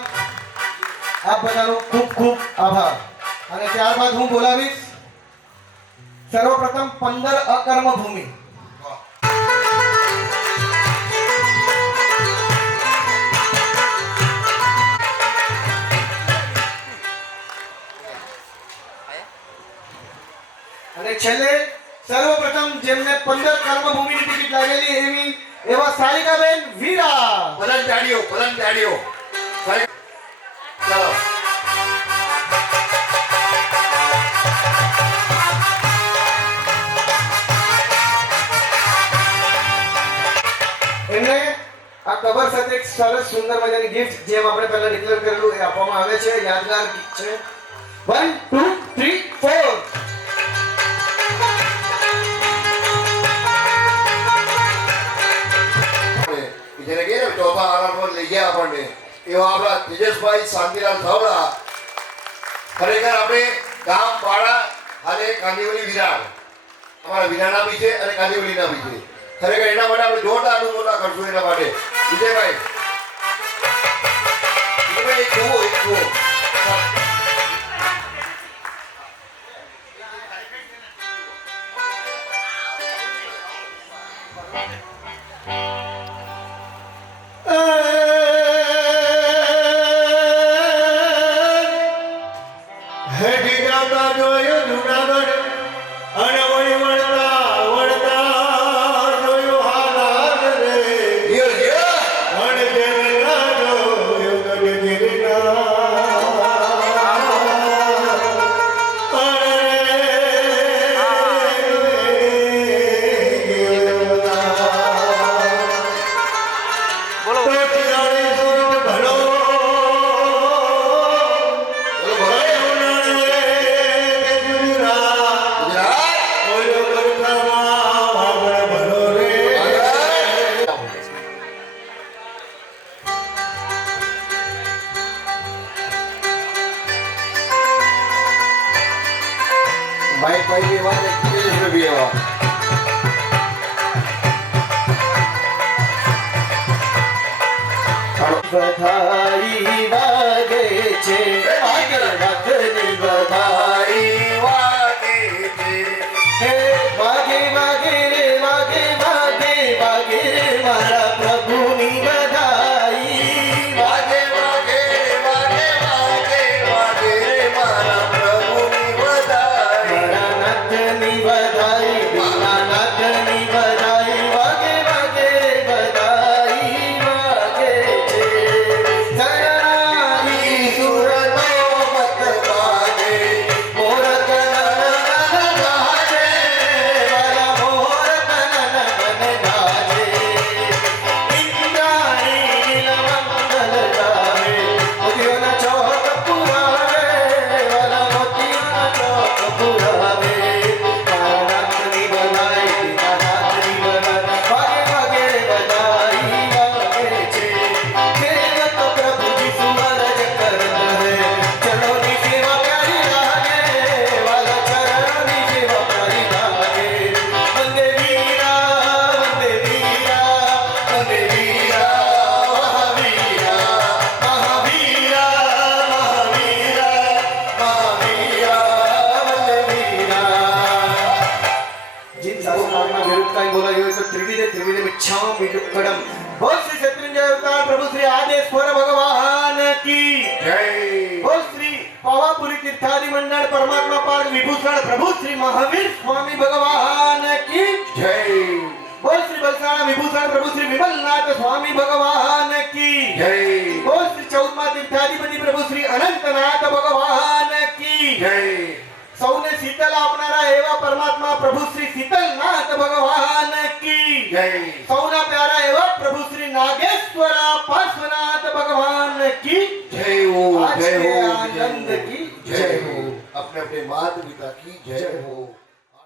આપ બધાનો ખૂબ ખૂબ આભાર અને ત્યારબાદ હું બોલાવીશ સર્વપ્રથમ 15 અકર્મ ભૂમિ અને છેલ્લે સર્વપ્રથમ જેમને 15 કર્મભૂમિની ટિકિટ લાગેલી એવી એવા સારિકાબેન વીરા પલન ચાડીઓ ચાલો એમને આ કવર સાથે એક સરસ સુંદર મજાની ગિફ્ટ જેમ આપણે પહેલા ડિક્લેર કરેલું એ આપવામાં આવે છે યાદગાર ગીત છે 1 2 3 4 જેને કે ચોથા આરામ લઈ ગયા આપણને એવા આપણા તેજસભાઈ શાંતિલાલ થાવડા ખરેખર આપણે ગામ પાડા અને કાંદીવલી વિરાર અમારા વિરાના બી છે અને કાંદીવલીના બી છે ખરેખર એના માટે આપણે જોરદાર અનુમોદના કરશું એના માટે વિજયભાઈ એક જુઓ બાઈક ભાઈ વાત તેજસભાઈ બી એવા બધાઈ વાગે છે વાગે વાગની બધાઈ વાગે છે હે વાગે વાગે રે વાગે વાગે વાગે રે મારા પ્રભુની બધાઈ વાગે વાગે વાગે વાગે વાગે રે મારા પ્રભુની વધાઈ મારા નાથની બધાઈ મારા નાથની બધાઈ વાગે વાગે રે બધાઈ વાગે છે સરાઈ સુરતો पावापुरी तीर्थादि मंडल परमात्मा पाद विभूषण प्रभु श्री महावीर स्वामी भगवान की जय बोल श्री बलसाना विभूषण प्रभु श्री विमलनाथ स्वामी भगवान की जय बोल श्री चौदमा तीर्थाधिपति प्रभु श्री अनंतनाथ भगवान की जय सौने शीतल अपनारा एवं परमात्मा प्रभु श्री शीतलनाथ भगवान की जय सौना प्यारा एवं प्रभु श्री नागेश्वर पार्श्वनाथ भगवान की जय हो आज जय के हो आनंद की जय हो अपने अपने माता पिता की जय हो।